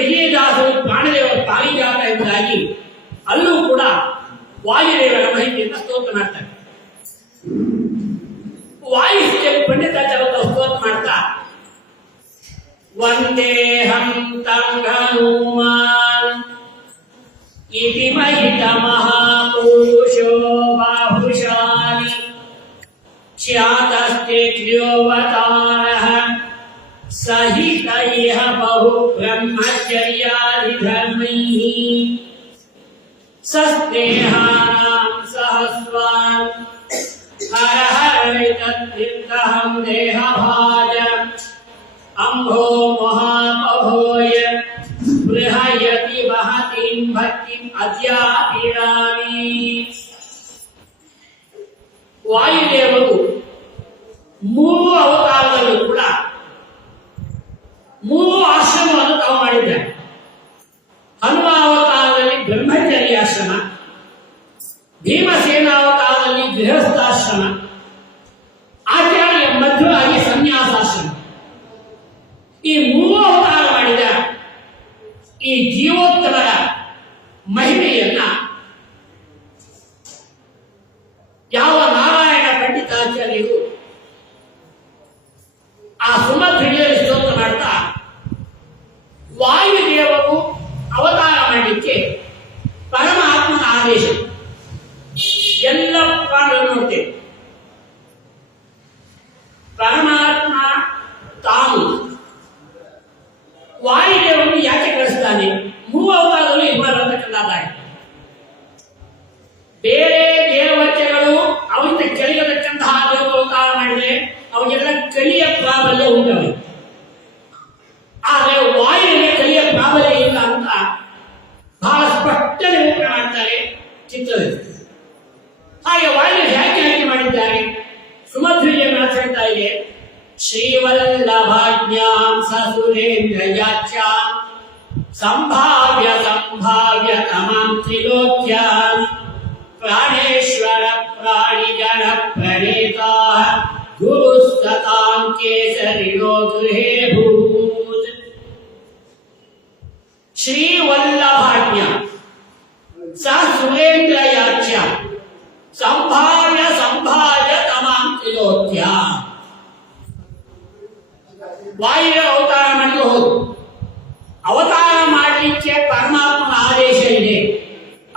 ವಿಜಯದಾಸರು ಪ್ರಾಣದೇವರ ಪಾರಿಜಾತ ಎಂಬುದಾಗಿ ಅಲ್ಲೂ ಕೂಡ ವಾಯುದೇವರ ಮಹಿಮೆಯನ್ನು ಸ್ತೋತ್ರ ಮಾಡ್ತಾರೆ. ವಾಯುಸ್ಥಿತಿಯಲ್ಲಿ ಪಂಡಿತಾಚಾರ್ಯ ಸ್ತೋತ್ರ ಮಾಡ್ತಾ ವಂದೇಹಂ ತಂ ಹನುಮಾನ್ ಇತಿ ಮಹಿತ ಮಹಾಪುರುಷೋ ಬಾಹುಶಾಲಿ ಖ್ಯಾತಸ್ತೆ ತ್ರ್ಯೋವತಾರಃ ಸಹಿತ ಇಹ ಬಹು ಬ್ರಹ್ಮಚರ್ಯಾದಿ ಧರ್ಮೈಃ ಸಸ್ನೇಹಾನಾಂ ಸಹಸ್ವಾನ್ ಹರ ಹರಿತತ್ತೀರ್ಥಹಂ ದೇಹಭಾಜ ಅಂಭೋ ಮಹಾಮಹೋಯ ಬೃಹಯತಿ ವಹತಿಂ ಭಕ್ತಿಂ ಅದ್ಯಾಪಿರಾಮಿ. ವಾಯುದೇವರು 3 ಅವತಾರದಲ್ಲೂ ಕೂಡ 3 ಆಶ್ರಮವನ್ನು ತಾವು ಮಾಡಿದ್ದಾರೆ. ಹನುಮಾವತಾರದಲ್ಲಿ ಬ್ರಹ್ಮಚರ್ಯಾಶ್ರಮ, ಭೀಮಸೇನಾವತಾರದಲ್ಲಿ ಗೃಹಸ್ಥಾಶ್ರಮ, ಆಚಾರ್ಯ ಮಧ್ವರಾಗಿ ಸನ್ಯಾಸಾಶ್ರಮ. ಈ 3 ಅವತಾರ ಮಾಡಿದ ಈ ಜೀವೋತ್ತಮರ ಮಹಿಮೆಯನ್ನ ಯಾವ ನಾರಾಯಣ ಪಂಡಿತಾಚಾರ್ಯರು ಆ ಸುಮಧ್ವನಿಯಲ್ಲಿ ಸ್ತೋತ್ರ ಮಾಡ್ತಾ ವಾಯುದೇವರು ಅವತಾರ ಮಾಡಲಿಕ್ಕೆ ಪರಮಾತ್ಮನ ಆದೇಶ ಎಲ್ಲ ಪ್ರಾಣಿಗಳು ನೋಡ್ತೇವೆ. ಪರಮಾತ್ಮ ತಾನು ವಾಯುದೇವರನ್ನು ಯಾಕೆ ಕಳಿಸ್ತಾನೆ? 3 ಅವತಾರದಲ್ಲೂ ಇಬ್ಬರತಕ್ಕಂಥದ್ದಾಗಿ ಬೇರೆ ದೇವತೆಗಳು ಅವರಿಂದ ಕೆಳಗತಕ್ಕಂತಹ ಅವತಾರ ಮಾಡಿದರೆ ಅವರಿಗೆಲ್ಲ ಕಲಿಯ ಪ್ರಾಬಲ್ಯ ಉಂಟವೆ. ಆದರೆ ವಾಯುವಿಗೆ ಕಲಿಯ ಪ್ರಾಬಲ್ಯ ಇಲ್ಲ ಅಂತ ಬಹಳ ಸ್ಪಷ್ಟ ನಿರೂಪಣೆ ಮಾಡ್ತಾರೆ ಚಿತ್ರದಲ್ಲಿ. ಹಾಗೆ ವಾಯು ಹೇಗೆ ಆಯ್ಕೆ ಮಾಡಿದ್ದಾರೆ? ಸುಮಧ್ವಿಯನ್ನು ಹೇಳ್ತಾ ಇದೆ, ಶ್ರೀವಲ್ಲಭಾಜ್ಞಾಂ ಸಸುರೇಂದ್ರಯಾಚ ಸಂಭಾವ್ಯ ಸಂಭಾವ್ಯ ತಮಾಂ ತ್ರಿಲೋಕ್ಯಾಂ ಪ್ರಾಣೇಶ್ವರ ಪ್ರಾಣಿಗಣ ಪ್ರಣೇತಾ ಗುರುಸ್ತತಾಂ ಕೇಸರಿಣೋ ಗೃಹೇ ಭೂತ್. ಶ್ರೀವಲ್ಲಭಾಜ್ಞ ಸ ಸುರೇಂದ್ರಯಾಚ್ಯ ಸಂಭಾವ್ಯ ಸಂಭಾವ್ಯ ತಮಾಂ ತ್ರಿಲೋಕ್ಯಾಂ. ವಾಯುವ ಅವತಾರ ಮಾಡಲು ಹೋದು ಅವತಾರ ಮಾಡಲಿಕ್ಕೆ ಪರಮಾತ್ಮನ ಆದೇಶ ಇದೆ.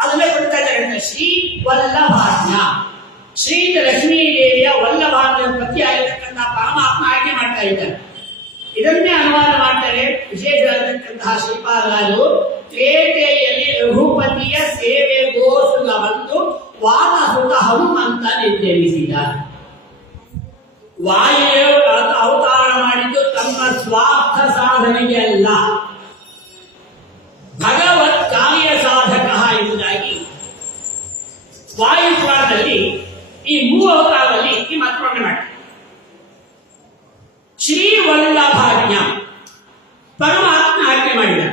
ಅದನ್ನೇ ಕೊಡ್ತಾ ಇದ್ದಾರೆ. ಶ್ರೀ ವಲ್ಲಭಾಜ್ಞ, ಶ್ರೀ ಲಕ್ಷ್ಮೀ ದೇವಿಯ ವಲ್ಲಭಾಜ್ಞ ಪತಿ ಆಗಿರತಕ್ಕಂತಹ ಪರಮಾತ್ಮ ಆಯ್ಕೆ ಮಾಡ್ತಾ ಇದ್ದಾರೆ. ಇದನ್ನೇ ಅನುವಾದ ಮಾಡ್ತಾರೆ ವಿಶೇಷವಾಗಿರತಕ್ಕಂತಹ ಶ್ರೀಪಾದರಾಜರು. ತ್ರೇತೆಯಲ್ಲಿ ರಘುಪತಿಯ ಸೇವೆಗೋಸ್ಕರ ಬಂದು ವಾಮಸುತ ಹನುಮಂತ ನಿರ್ದೇಶಿಸಿದ. ವಾಯುದೇವ ಅವತಾರ ಮಾಡಿದ್ದು ತಮ್ಮ ಸ್ವಾರ್ಥ ಸಾಧನೆಗೆ ಅಲ್ಲ, ಭಗವತ್ ಕಾರ್ಯ ಸಾಧಕ ಎಂಬುದಾಗಿ ವಾಯುಪುರಾಣದಲ್ಲಿ ಈ 3 ಅವತಾರದಲ್ಲಿ ಈ ಮಾತುಗಳನ್ನು ಮಾಡಿ ಶ್ರೀ ವಲ್ಲಭಾಜ್ಞ ಪರಮಾತ್ಮ ಆಜ್ಞೆ ಮಾಡಿದ.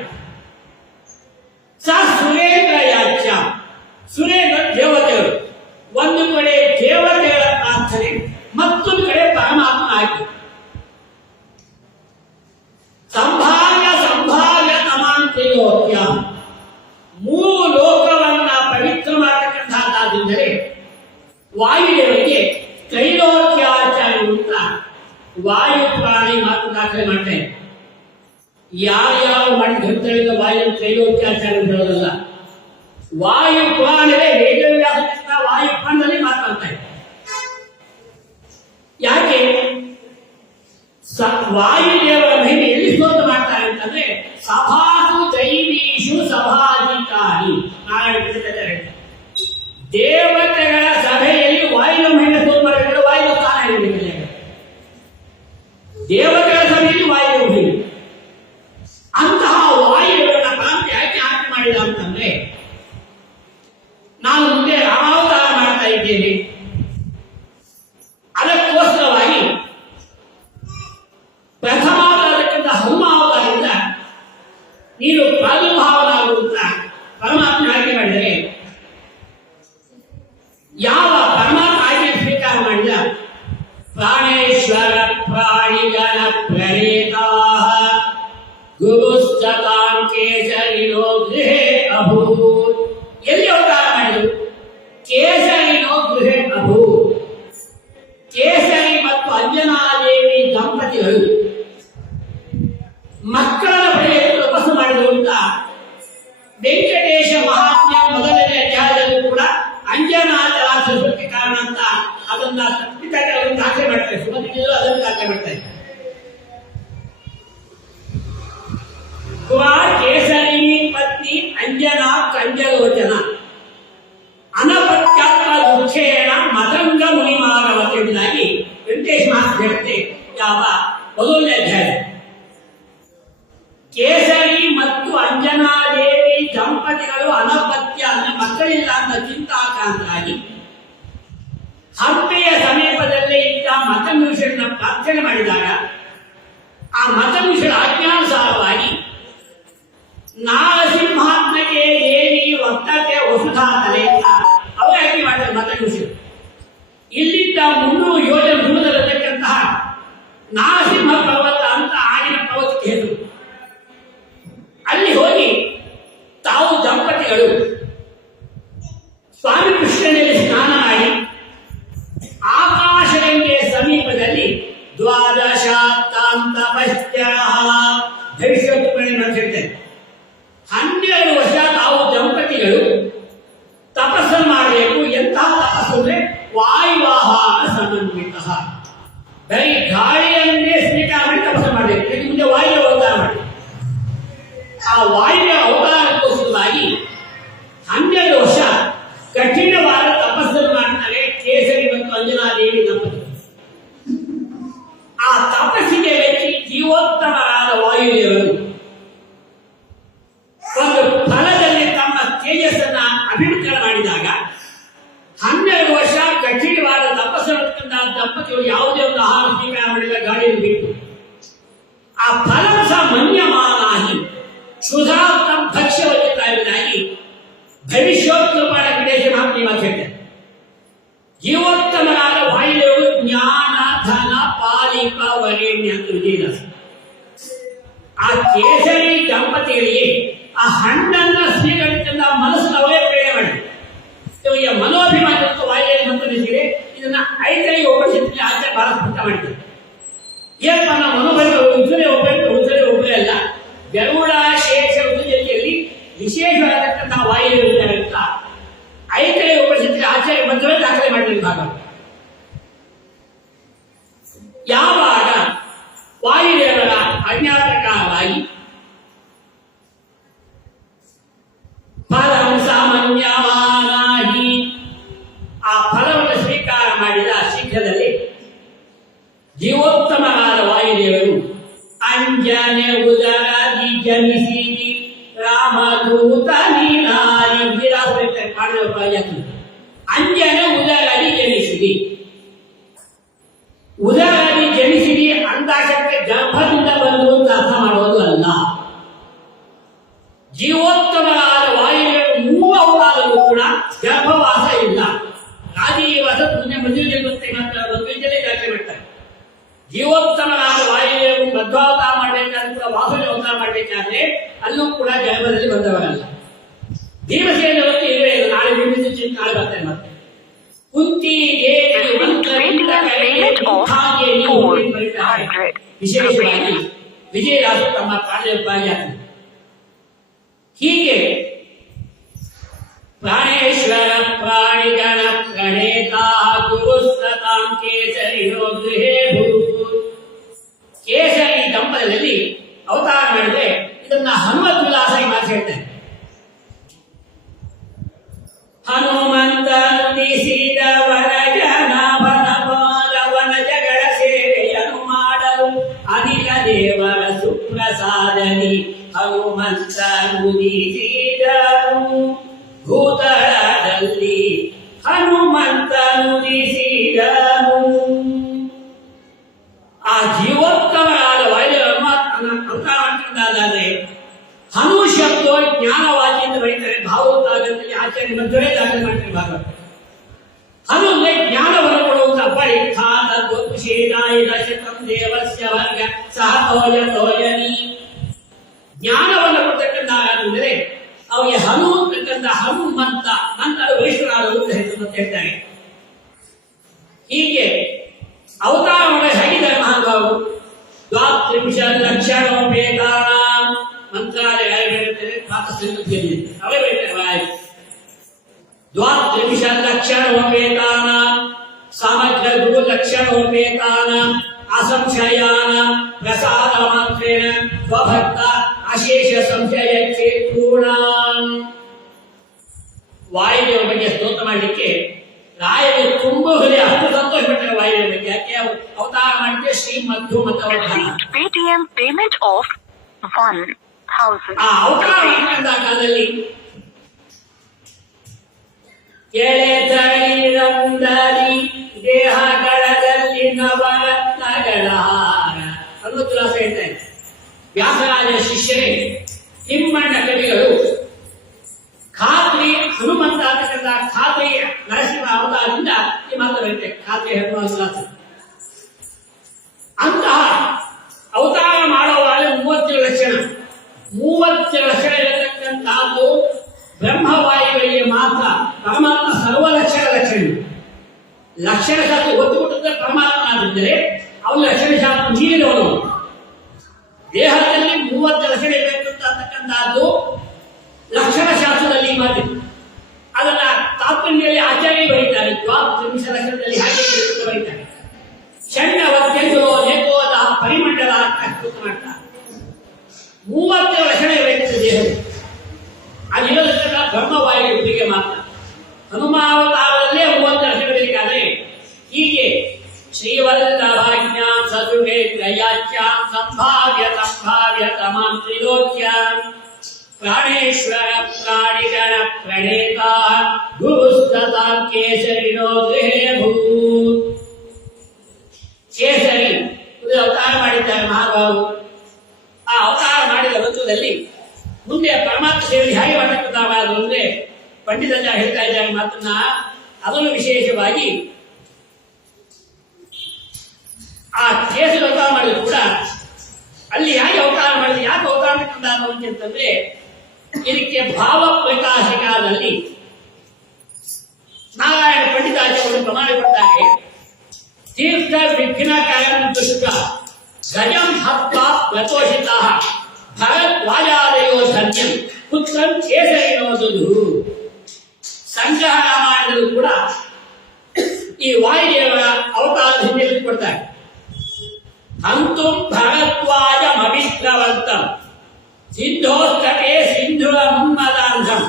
ಸ ಸುರೇಂದ್ರ ಯಾಚ್ಯ, ಸುರೇಂದ್ರ ದೇವತೆಗಳು. ಒಂದು ಕಡೆ ದೇವತೆಗಳ ಪ್ರಾರ್ಥನೆ, ಮತ್ತೊಂದು ಕಡೆ ಪರಮಾತ್ಮ ಆಜ್ಞೆ. ಸಂಭಾವ್ಯ ಸಂಭಾವ್ಯ ತಮಾಂ ತ್ರಿಲೋಕ್ಯಾಂ, 3 ಲೋಕವನ್ನ ಪವಿತ್ರ ಮಾಡತಕ್ಕಂತಹದ್ದಾದರೆ ವಾಯುದೇವರಿಗೆ ತ್ರೈಲೋಕ್ಯಾಚಾರ್ಯ ಅಂತ ವಾಯು ಪ್ರಾಣಿ ಮಾತು ದಾಖಲೆ ಮಾಡ್ತೇನೆ. ಯಾರ್ಯಾವ ಮಾಡಿ ಭಕ್ತರಿಂದ ವಾಯು ತ್ರೈಲೋಕ್ಯಾಚಾರ್ಯ ಹೇಳೋದಲ್ಲ. ವಾಯು ಪುರಾಣವೇ ವೇದವ್ಯಾಸ ವಾಯು ಪುರಾಣದಲ್ಲಿ ಮಾತಾಡ್ತಾ ಇದೆ. ಯಾಕೆ ವಾಯುದೇವರ ಮಹಿಮೆ ಎಲ್ಲಿ ಸ್ತೋತ್ರ ಮಾಡ್ತಾರೆ ಅಂತಂದ್ರೆ ಸಭಾಸು ದೈವೀಷು ಸಭಾಧಿಕಾರಿ. ನಾರಾಯಣ ಹೇಳ್ತಾರೆ, ದೇವತೆಗಳ ಸಭೆಯಲ್ಲಿ ವಾಯು ಮಹಿಮೆ ಸ್ತೋತ್ರ ಮಾಡಿದ್ರೆ ವಾಯು ಸ್ಥಾನ ಹೇಳಬೇಕಿಲ್ಲ. ದೇವತೆಗಳ ಸಭೆಯಲ್ಲಿ ವಾಯು ಮಹಿಮೆ ಅಂತಹ ವಾಯುವಿನ ಪ್ರಾಂತ್ಯ ಯಾಕೆ ಆಯ್ಕೆ ಮಾಡಿದ ಅಂತಂದ್ರೆ, ನಾನು ಮುಂದೆ ರಾಮಾವತಾರ ಮಾಡ್ತಾ ಇದ್ದೇನೆ, ಅದಕ್ಕೋಸ್ಕರವಾಗಿ ಪ್ರಥಮಾವತಾರಕ್ಕಿಂತ ಹನುಮಾವತಾರದಿಂದ ನೀನು ಪ್ರಾದುರ್ಭಾವನಾಗುವಂತ ಪರಮಾತ್ಮ ಆಯ್ಕೆ ಮಾಡಿದರೆ, ಯಾವ ಪರಮಾತ್ಮ ಆಯ್ಕೆ ಸ್ವೀಕಾರ ಮಾಡಿದ? ಪ್ರಾಣೇಶ್ವರ ಪ್ರಾಣಿಗಣ ಪ್ರಣೇತಾ ಗುರುಸ್ತತಾಂಕೆ ವೆಂಕಟೇಶ್ ಮಹಾತ್ಮ ಹೇಳ್ತೆ ಯಾವ ಮೊದಲನೇ ಅಧ್ಯಾಯ. ಕೇಸರಿ ಮತ್ತು ಅಂಜನಾದೇವಿ ದಂಪತಿಗಳು ಅನಪತ್ಯ ಅಂದ್ರೆ ಮಕ್ಕಳಿಲ್ಲ ಅಂತ ಚಿಂತಾಕಾಂತರಾಗಿ ಹಂಪೆಯ ಸಮೀಪದಲ್ಲೇ ಇದ್ದ ಮತಮುಷರನ್ನ ಪ್ರಾರ್ಥನೆ ಮಾಡಿದಾಗ ಆ ಮತಮುಷರ ಆಜ್ಞಾನುಸಾರವಾಗಿ ನಾರಸಿಂಹಾತ್ಮಕ್ಕೆ ದೇವಿ ವರ್ತತೆ ವಸುಧಾತಲೆ ಅಂತ ಅವರಾಗಿ ಮಾಡಿದ ಮತಮುಷರು. ಇಲ್ಲಿದ್ದ 300 ಯೋಜನೆ ದೂರದಲ್ಲಿರತಕ್ಕಂತಹ ನಾರಸಿಂಹ ಪರ್ವತ ಅಂತ ಆಗಿನ ಪರ್ವತಕ್ಕೆ ಹೆಸರು. ಅಲ್ಲಿ ಹೋಗಿ ತಾವು ದಂಪತಿಗಳು ಸ್ವಾಮಿ ಕೃಷ್ಣನಲ್ಲಿ ಸ್ನಾನ ಮಾಡಿ ಆಕಾಶಗಂಗೆ ಸಮೀಪದಲ್ಲಿ ದ್ವಾದಶಾಂತ ಭವಿಷ್ಯತ್ತು ಮಾಡ್ತಿರ್ತೇನೆ. 12 ವರ್ಷ ತಾವು ದಂಪತಿಗಳು ತಪಸ್ಸನ್ನು ಮಾಡಬೇಕು. ಎಂತಹ ತಪಸ್ಸು ಅಂದ್ರೆ ವಾಯುವಾಹನ ಸಮನ್ವಿತ, ಬರೀ ಗಾಳಿಯನ್ನೇ ಸ್ವೀಕಾರ ಮಾಡಿ ತಪಸ್ಸು ಮಾಡಬೇಕು. ಇದಕ್ಕೆ ಮುಂದೆ ವಾಯು ಅವತಾರ ಮಾಡಿ ಆ ವಾಯುವಿನ ಅವತಾರಕ್ಕೋಸ್ಕರವಾಗಿ 12 ವರ್ಷ ಕಠಿಣವಾದ ತಪಸ್ಸನ್ನು ಮಾಡ್ತಾರೆ ಕೇಸರಿ ಮತ್ತು ಅಂಜನಾದೇವಿ ದಂಪತಿ. ಆ ತಪಸ್ಸಿಗೆ ಮೆಚ್ಚಿ ಜೀವೋತ್ತಮರಾದ ವಾಯುದೇವರು ಒಂದು ಫಲದಲ್ಲಿ ತಮ್ಮ ತೇಜಸ್ಸನ್ನ ಅಭಿವೃದ್ಧಿ ಮಾಡಿದಾಗ 12 ವರ್ಷ ಕಠಿಣವಾದ ತಪಸ್ಸು ನಡೆತಕ್ಕಂತಹ ದಂಪತಿಗಳು ಯಾವುದೇ ಒಂದು ಆಹಾರ ಸ್ವೀಕಾರ ಮಾಡಿದ ಗಾಳಿಯನ್ನು ಬಿಟ್ಟು ಆ ಫಲಸ ಮನ್ಯಮಾನಾಗಿ ಸುಧಾತಂ ಭಕ್ಷ್ಯವನ್ನಾಗಿ ಭವಿಷ್ಯೋತ್ತರವಾದ ವಿದೇಶ ಮಹಾತ್ಮೆ ಮಾತಾಡ್ತಾರೆ. ಜೀವೋತ್ತಮರಾದ ವಾಯುದೇವರು ಜ್ಞಾನ ಧನ ಪಾಲಿಕ ವರೇಣ್ಯ ಅಂತ ವಿಜಯದಾಸ. ಆ ಕೇಸರಿ ದಂಪತಿಗಳಿಗೆ ಆ ಹಣ್ಣನ್ನ ಸ್ವೀಕರಿಸಿದ ಮನಸ್ಸನ್ನು ಅವರೇ ಪ್ರೇರಣೆ ಮಾಡಿ ಈ ಮನೋಭಿಮಾನ ವಾಯುದೇವ ಮಂತ್ರಿಸಿದರೆ ಇದನ್ನ ಐದರಿಗೆ ಉಪನಿಷತ್ತಿನಲ್ಲಿ ಆಚಾರ್ಯ ಬಹಳ ಸ್ಪಷ್ಟ ಮಾಡಿದ್ದಾರೆ. ಏನಪ್ಪ ನಾವು ಮನೋಭಾವ ಉತ್ತರೆ ಒಬ್ಬರೇ ಅಲ್ಲ, ಗರುಡ ಶೇಷ ಜೊತೆಯಲ್ಲಿ ವಿಶೇಷವಾದಕ್ಕಂತಹ ವಾಯುದೇವರು ಅಂತ ಐದರಿಗೆ ಉಪನಿಷತ್ತಿನಲ್ಲಿ ಆಚಾರ್ಯ ಮಂತ್ರವೇ ದಾಖಲೆ ಮಾಡಿದ ಭಾಗ. ಯಾವಾಗ ವಾಯುದೇವರ ಅಜ್ಞಾತಕಾರವಾಗಿ ಫಲಂ ಸಾಮಾನ್ಯವಾನಾಗಿ ಆ ಫಲವನ್ನು ಸ್ವೀಕಾರ ಮಾಡಿದ ಶೀಘ್ರದಲ್ಲಿ ಜೀವೋತ್ತಮರಾದ ವಾಯುದೇವರು ಅಂಜನೆ ಉದರಾದಿ ಜನಿಸಿದಿ ರಾಮದೂತ ನೀನಾರಿ ಅಂಜನೆ ಉದರಾದಿ ಜನಿಸಿದಿ. ಉದರಾದಿ ಜನಿಸಿದಿ ಅಂದಾಜಕ್ಕೆ ಗರ್ಭದಿಂದ ಬಂದು ಅಂತ ಅರ್ಥ ಮಾಡೋದು ಅಲ್ಲ. ಜೀವೋತ್ತಮರಾದ ವಾಯುದೇವರು 3 ಅವತಾರದಲ್ಲೂ ಕೂಡ ಗರ್ಭವಾಸ ಇಲ್ಲ. ರಾಜೀವಾಸ ಮದುವೆ ಮದುವೆಯಲ್ಲಿ ದಾಖಲೆ ಮಾಡ್ತಾರೆ. ಜೀವೋತ್ತಮರಾದ ವಾಯುದೇವರು ಮಧ್ವಾವತಾರ ಮಾಡಬೇಕಾದ್ರೆ ವಾಸುದೇವ ಅವತಾರ ಮಾಡಬೇಕಾದ್ರೆ ಅಲ್ಲೂ ಕೂಡ ಗರ್ಭದಲ್ಲಿ ಬಂದವರಲ್ಲ. ಭೀಮಸೇನವತ್ತು ಇರುವೆ ನಾಳೆ ಭೀಮಸೇನ ನಾಳೆ ಬರ್ತಾರೆ. ಮತ್ತೆ ಕುಂತಿ ವಿಶೇಷವಾಗಿ ವಿಜಯದಾಸ ತಮ್ಮ ಕಾರ್ಯವಾಗಿ ಹೀಗೆ ಪ್ರಾಣೇಶ್ವರ ಪ್ರಾಣಿಗಣ ಪ್ರಣೇತಾ ಗುರುಸ್ತತಾಂ ಕೇಸರಿಯೋ ಗೃಹೇ ಭೂತ್. ಕೇಸರಿ ದಂಪತಿಯಲ್ಲಿ ಅವತಾರ ಮಾಡಿದ್ರೆ ಇದನ್ನ ಹನುಮತ್ ವಿಲಾಸ ಮಾತು ಹೇಳ್ತಾರೆ. ಹನುಮಂತ ನುಡಿಸಿದವರ ಜನ ವನ ಜಗಳ ಸೇವೆಯನ್ನು ಮಾಡಲು ಅನಿಲ ದೇವರ ಸುಪ್ರಸಾದನಿ ಹನುಮಂತ ನುಡಿಸಿದನು. ಭೂತಳದಲ್ಲಿ ಹನುಮಂತ ನುಡಿಸಿದನು. ಆ ಜೀವೋತ್ತಮರಾದ ವಾಯುದಾದ್ರೆ ಹನು ಶಬ್ದ ಜ್ಞಾನವಾದಿ ಅಂತ ಬರೀತಾರೆ. ಭಾವೋತ್ತಾಗದಲ್ಲಿ ಆಚಾರ್ಯ ಮಧ್ವರೇ ದಾಖಲೆ ಮಾಡ್ತಾರೆ ಭಾಗ. ಹನು ಅಂದ್ರೆ ಜ್ಞಾನವನ್ನು ಕೊಡುವಂತ ಬಳಿ ದೇವಸ್ಯ ವರ್ಗ ಸಹ ತೋಯನಿ ಜ್ಞಾನವನ್ನು ಕೊಡ್ತಕ್ಕಂಥ ಅಂದರೆ ಅವರಿಗೆ ಹನು ಅಂತಕ್ಕಂಥ ಹನುಮಂತ ನಂತರ ವೈಷ್ಣವರಾದರು ಹೆಸರು ಅಂತ ಹೇಳ್ತಾರೆ. ಹೀಗೆ ಅವತಾರವನ್ನು ಹೇಗಿದ್ದಾರೆ ಮಹಾನುಭಾವರು. 23 ಲಕ್ಷಣೋಪೇತಾನ ಮಂತ್ರಾಲಯ ಹೇಳ್ತಾರೆ. ಅವೇ ಹೇಳ್ತಾರೆ 23 ಲಕ್ಷಣೋಪೇತಾನ ಸಮಗ್ರ ಗುರು ಲಕ್ಷಣೋಪೇತಾನ ಅಸಂಶಯಾನ ಪ್ರಸಾದ ಮಾತ್ರೇಣ ಸ್ವಭಕ್ತ ಅಶೇಷ ಸಂಶಯ ಚೇತೂಣ. ವಾಯುದೇವ ಬಗ್ಗೆ ಸ್ತೋತ್ರ ಮಾಡಲಿಕ್ಕೆ ರಾಯರು ತುಂಬಾ ಹೃದಯ ಅಷ್ಟು ಸಂತೋಷಪಟ್ಟರೆ ವಾಯುದೇವ ಬಗ್ಗೆ. ಯಾಕೆ ಅವತಾರ ಮಾಡಿದ್ರೆ ಶ್ರೀ ಮಧ್ಯುಮತವರ್ಧನ. Paytm payment of 1,000. ಆ ಅವತಾರ ಮಾಡಿದಂತ ಕಾಲದಲ್ಲಿ ಎಳೆತಳಿರಂದರಿ ದೇಹಗಳದಲ್ಲಿ ನವರತ್ನಗಳ ಹನುಮಂತದಾಸ ಹೇಳ್ತಾರೆ, ವ್ಯಾಸರಾಜ ಶಿಷ್ಯರೇ ತಿಮ್ಮಣ್ಣ ಕವಿಗಳು ಖಾತ್ರಿ ಹನುಮಂತ ಅಂತಕ್ಕಂಥ ಖಾತ್ರಿ ನರಸಿಂಹ ಅವತಾರದಿಂದ ಈ ಮಾತು ಬರುತ್ತೆ. ಖಾತ್ರಿ ಹನುಮಂತದಾಸ ಅಂತಹ ಅವತಾರ ಮಾಡುವಾಗ 30 ಲಕ್ಷಣ ಇರತಕ್ಕಂಥದ್ದು ಬ್ರಹ್ಮವಾಯುಗಳಿಗೆ ಮಾತ್ರ. ಪರಮಾತ್ಮ ಸರ್ವ ಲಕ್ಷಣ ಶಾಸ್ತ್ರ ಒತ್ತು ಕೊಟ್ಟಂತೆ ಪರಮಾತ್ಮ ಆಗಿದ್ದರೆ ಅವನ ಲಕ್ಷಣ ಶಾಸ್ತ್ರ ಮೀರಿದವನು. ದೇಹದಲ್ಲಿ 30 ಲಕ್ಷಣ ಇರಬೇಕಂತಕ್ಕಂಥದ್ದು ಲಕ್ಷಣ ಶಾಸ್ತ್ರದಲ್ಲಿ ಮಾತಿದೆ. ಅದನ್ನ ತಾತ್ಪರ್ಯದಲ್ಲಿ ಆಚಾರ್ಯ ಬರೀತಾರೆ. ದ್ವಾತ್ರಿಶ ಲಕ್ಷಣದಲ್ಲಿ ಹಾಗೆ ಬರೀತಾರೆ. ಷಣ್ಣವತ್ಯೋ ನೇಕೋದ ಪರಿಮಂಡಲ ಮಾಡ್ತಾರೆ. 30 ಲಕ್ಷಣ ಇರಬೇಕು ದೇಹದಲ್ಲಿ. ಅದಿರೋದಕ್ಕ ಬ್ರಹ್ಮವಾಯುವಿಗೆ ಮಾತ್ರ. ಹನುಮಾವತಾರದಲ್ಲೇ 30 ಲಕ್ಷಣಗಳಿಗಾದರೆ ಹೀಗೆ ಶ್ರೀವಲ್ಲಭಾಜ್ಞಾ ಸದುಗೇತ್ರಯಾಚ್ಯ ಸಂಭಾವ್ಯ ತಮಾಂ ತ್ರಿಲೋಕ್ಯ ಪ್ರಾಣೇಶ್ವರ ಪ್ರಾಣಿಗಣ ಪ್ರಣೇತ ಗುರುಸ್ತತಾ ಕೇಸರಿನೋ ಗೃಹೇ ಭೂತ್. ಕೇಸರಿ ಅವತಾರ ಮಾಡಿದ್ದಾರೆ ಮಹಾಭಾವು. ಆ ಅವತಾರ ಮಾಡಿದ ಋತುದಲ್ಲಿ ಮುಂದೆ ಪರಮಾತ್ಮ ಸೇರಿ ಹೇಗೆ ಮಾಡಬೇಕಾದ್ರು ಅಂದ್ರೆ ಪಂಡಿತಜ್ಜ ಹೇಳ್ತಾ ಇದ್ದಾರೆ ಮಾತನ್ನ. ಅದನ್ನು ವಿಶೇಷವಾಗಿ ಆ ಕೇಸರಿ ಅವತಾರ ಮಾಡಿದ್ರು ಕೂಡ ಅಲ್ಲಿ ಹೇಗೆ ಅವತಾರ ಮಾಡಿದ್ರು, ಯಾಕೆ ಅವತಾರ ಅಂತಂದ್ರೆ ಇದಕ್ಕೆ ಭಾವ ಪ್ರಕಾಶಿಕಾದಲ್ಲಿ ನಾರಾಯಣ ಪಂಡಿತಾಚಾರ್ಯರು ಪ್ರಮಾಣ ಕೊಡ್ತಾರೆ. ತೀರ್ಥ ವಿಘ್ನ ಕಾಯಂ ದುಷ್ಟ ಗಜಂ ಹತ್ತ ಪ್ರತೋಷಿತ ಭರದ್ವಾಜಾದಯೋ ಧನ್ಯಂ ಪುತ್ರಂ ಕೇಸರಿನೋದುದು. ಸಂಗ್ರಹ ರಾಮಾಯಣದಲ್ಲೂ ಕೂಡ ಈ ವಾಯುದೇವರ ಅವತಾರದಿಂದ ಕೊಡ್ತಾರೆ. ಹಂತು ಭರದ್ವಾಜಮಭಿಸ್ರವಂತಂ ಸಿಂಧೋಸ್ತಟೆ ಸಿಂಧುರ ಮುನ್ಮದಾಂಧಂ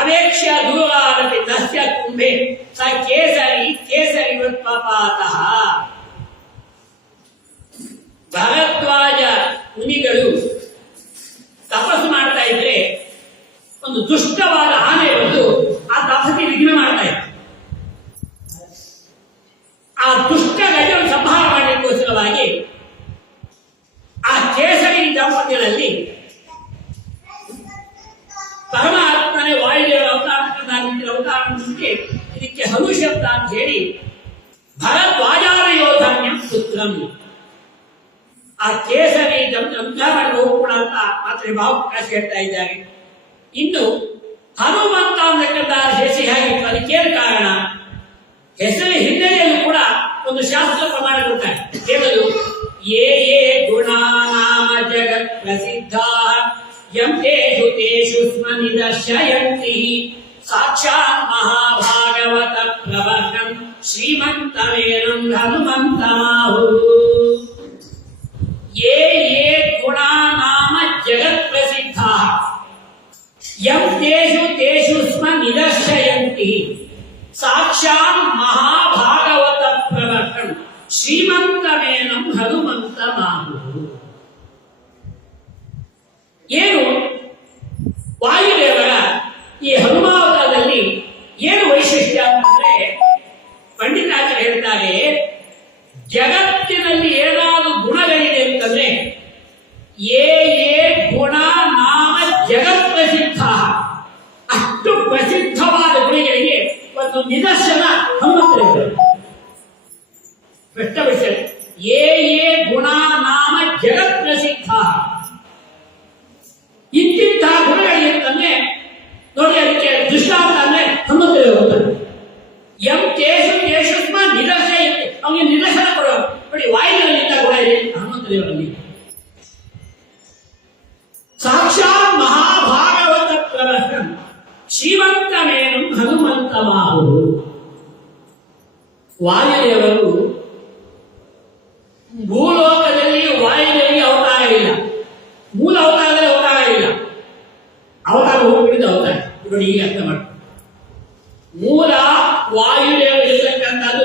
ಅವೇಕ್ಷ್ಯ ದೂರಾರಪಿ ದಸ್ಯ ಕುಂಭೆ ಸ ಕೇಸರಿ ವೃತ್ಪಪಾತಃ. ಭರದ್ವಾಜ ಮುನಿಗಳು ತಪಸ್ಸು ಮಾಡ್ತಾ ಇದ್ರೆ ಒಂದು ದುಷ್ಟವಾದ ಆನೆ ಬಂದು ಆ ತಪಸ್ಸಿಗೆ ವಿಘ್ನ ಮಾಡ್ತಾ ಇತ್ತು. ಆ ದುಷ್ಟ ಗಜವನ್ನು ಸಂಹಾರ ಮಾಡಲಿಕ್ಕೋಸ್ಕರವಾಗಿ ಆ ಕೇಸರಿ ದಂಪತಿಗಳಲ್ಲಿ ಪರಮಾತ್ಮನೇ ವಾಯುದೇವರ ಅವತಾರಕ್ಕೆ ಇದಕ್ಕೆ ಹನು ಶಬ್ದ ಅಂತ ಹೇಳಿ ಭರದ್ವಾಜಾರಯೋಧನ್ಯಂ ಪುತ್ರಂ. ಆ ಕೇಸರಿ ದಂಪತಿ ಮಾಡಿ ಹೋಗೋಣ ಅಂತ ಮಾತ್ರ ಭಾವಕಾಶ ಹೇಳ್ತಾ ಇದ್ದಾರೆ. ಇನ್ನು ಹನುಮಂತ ಅಂತಕ್ಕಂಥ ಹೆಸರು ಹೇಗೆ ಅದಕ್ಕೇನು ಕಾರಣ? ಹೆಸರು ಹಿನ್ನೆಲೆಯಲ್ಲೂ ಕೂಡ ಒಂದು ಶಾಸ್ತ್ರ ಪ್ರಮಾಣ ಕೊಡ್ತಾರೆ. ಹೇಳಲು ಯೇ ಯೇ ಗುಣ ನಾಮ ಜಗತ್ ಪ್ರಸಿದ್ಧ ಯಂ ತೇಷು ತೇಷು ಸ್ಮ ನಿದರ್ಶಯಂತಿ ಸಾಕ್ಷಾತ್ ಮಹಾಭಾಗವತ ಪ್ರವರ್ಗಂ ಶ್ರೀಮಂತವೇನಂ ಹನುಮಂತಮಾಹು. ಯೇ ಯೇ ಗುಣ ನಾಮ ಜಗತ್ ಪ್ರಸಿದ್ಧ ಯಂ ತೇಷು ತೇಷು ಸ್ಮ ನಿದರ್ಶಯಂತಿ ಸಾಕ್ಷಾತ್ ಮಹಾಭಾಗವತ ಪ್ರವರ್ಗಂ ಶ್ರೀಮಂತವೇನಂ ಹನುಮಂತಮಾಹು. ಏನು ವಾಯುದೇವರ ಈ ಹನುಮಾವತಾರದಲ್ಲಿ ಏನು ವೈಶಿಷ್ಟ್ಯ ಅಂತಂದ್ರೆ ಪಂಡಿತಾಚಾರ್ಯ ಹೇಳ್ತಾರೆ, ಜಗತ್ತಿನಲ್ಲಿ ಏನಾದರೂ ಗುಣಗಳಿದೆ ಅಂತಂದ್ರೆ ಏ ಗುಣ ನಾಮ ಜಗತ್ ಪ್ರಸಿದ್ಧ, ಅಷ್ಟು ಪ್ರಸಿದ್ಧವಾದ ಗುಣಗಳಿಗೆ ಒಂದು ನಿದರ್ಶನ ಹನುಮಂತರಿದ್ದಾರೆ. ಸ್ಪಷ್ಟಪಡಿಸಿದೆ, ಏ ಗುಣ ನಾಮ ಜಗತ್ ಪ್ರಸಿದ್ಧ. ಇಂತಿಂತಹ ಗುಣಗಳಿರ್ತಂದ್ರೆ ನೋಡಿ, ಅದಕ್ಕೆ ದೃಷ್ಟಾಂತ ಅಂದ್ರೆ ಹನುಮಂತರು ಹೋಗ್ತಾರೆ. ಎಂ ತೇಷು ತೇಷು ಸ್ಮ ನಿದರ್ಶಯ, ಅವನಿಗೆ ನಿದರ್ಶನ ಕೊಡೋ ನೋಡಿ. ವಾಯುವಿನಲ್ಲಿ ಇಂಥ ಗುಣ ಇದೆ ಹನುಮಂತದೇವರಲ್ಲಿ. ಸಾಕ್ಷಾತ್ ಮಹಾಭಾಗವತ ಪ್ರವರ್ಗಂ ಶ್ರೀಮಂತವೇನಂ ಹನುಮಂತಮಾಹು. ವಾಯುದೇವರು ಭೂಲೋಕದಲ್ಲಿ ವಾಯುದೇವರಿಗೆ ಅವತಾರ ಇಲ್ಲ, ಮೂಲ ಅವತಾರದಲ್ಲಿ ಅವತಾರ ಇಲ್ಲ. ಅವತಾರ ಹೋಗ್ಬಿಟ್ಟಿದ್ದು ಅವತಾರ ನೋಡಿ, ಈಗ ಅರ್ಥ ಮಾಡಿ. ಮೂಲ ವಾಯುದೇವರು ಇರ್ತಕ್ಕಂಥದ್ದು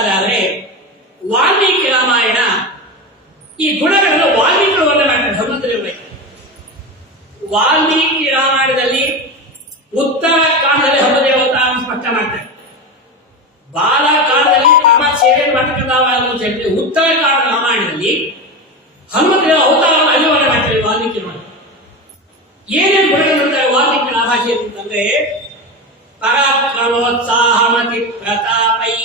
ನೋಡ್ಬೇಕಾದ್ರೆ ವಾಲ್ಮೀಕಿ ರಾಮಾಯಣ ಈ ಗುಣಗಳನ್ನು ವಾಲ್ಮೀಕಿಗಳು ವರ್ಣನೆ ಮಾಡ್ತಾರೆ. ಹನುಮಂತದೇವರಿಗೆ ವಾಲ್ಮೀಕಿ ರಾಮಾಯಣದಲ್ಲಿ ಉತ್ತರ ಕಾಲದಲ್ಲಿ ಹನುಮದೇವತಾ ಸ್ಪಷ್ಟ ಮಾಡ್ತಾರೆ. ಬಾಲಕಾಲದಲ್ಲಿ ತಮ್ಮ ಸೇವೆ ಮಾಡ್ತಕ್ಕಂಥ ಉತ್ತರ ಕಾಲ ರಾಮಾಯಣದಲ್ಲಿ ಹನುಮಂತದೇವ ಅವತಾರವನ್ನು ಅಲ್ಲಿ ವರ್ಣನೆ ಮಾಡ್ತಾರೆ ವಾಲ್ಮೀಕಿ ರಾಮಾಯಣ. ಏನೇನು ಗುಣಗಳಿರ್ತಾರೆ ವಾಲ್ಮೀಕಿ ಭಾಷೆ ಅಂತಂದ್ರೆ ಪರಾಕ್ರಮೋತ್ಸಾಹಮತಿ ಪ್ರತಾಪೈ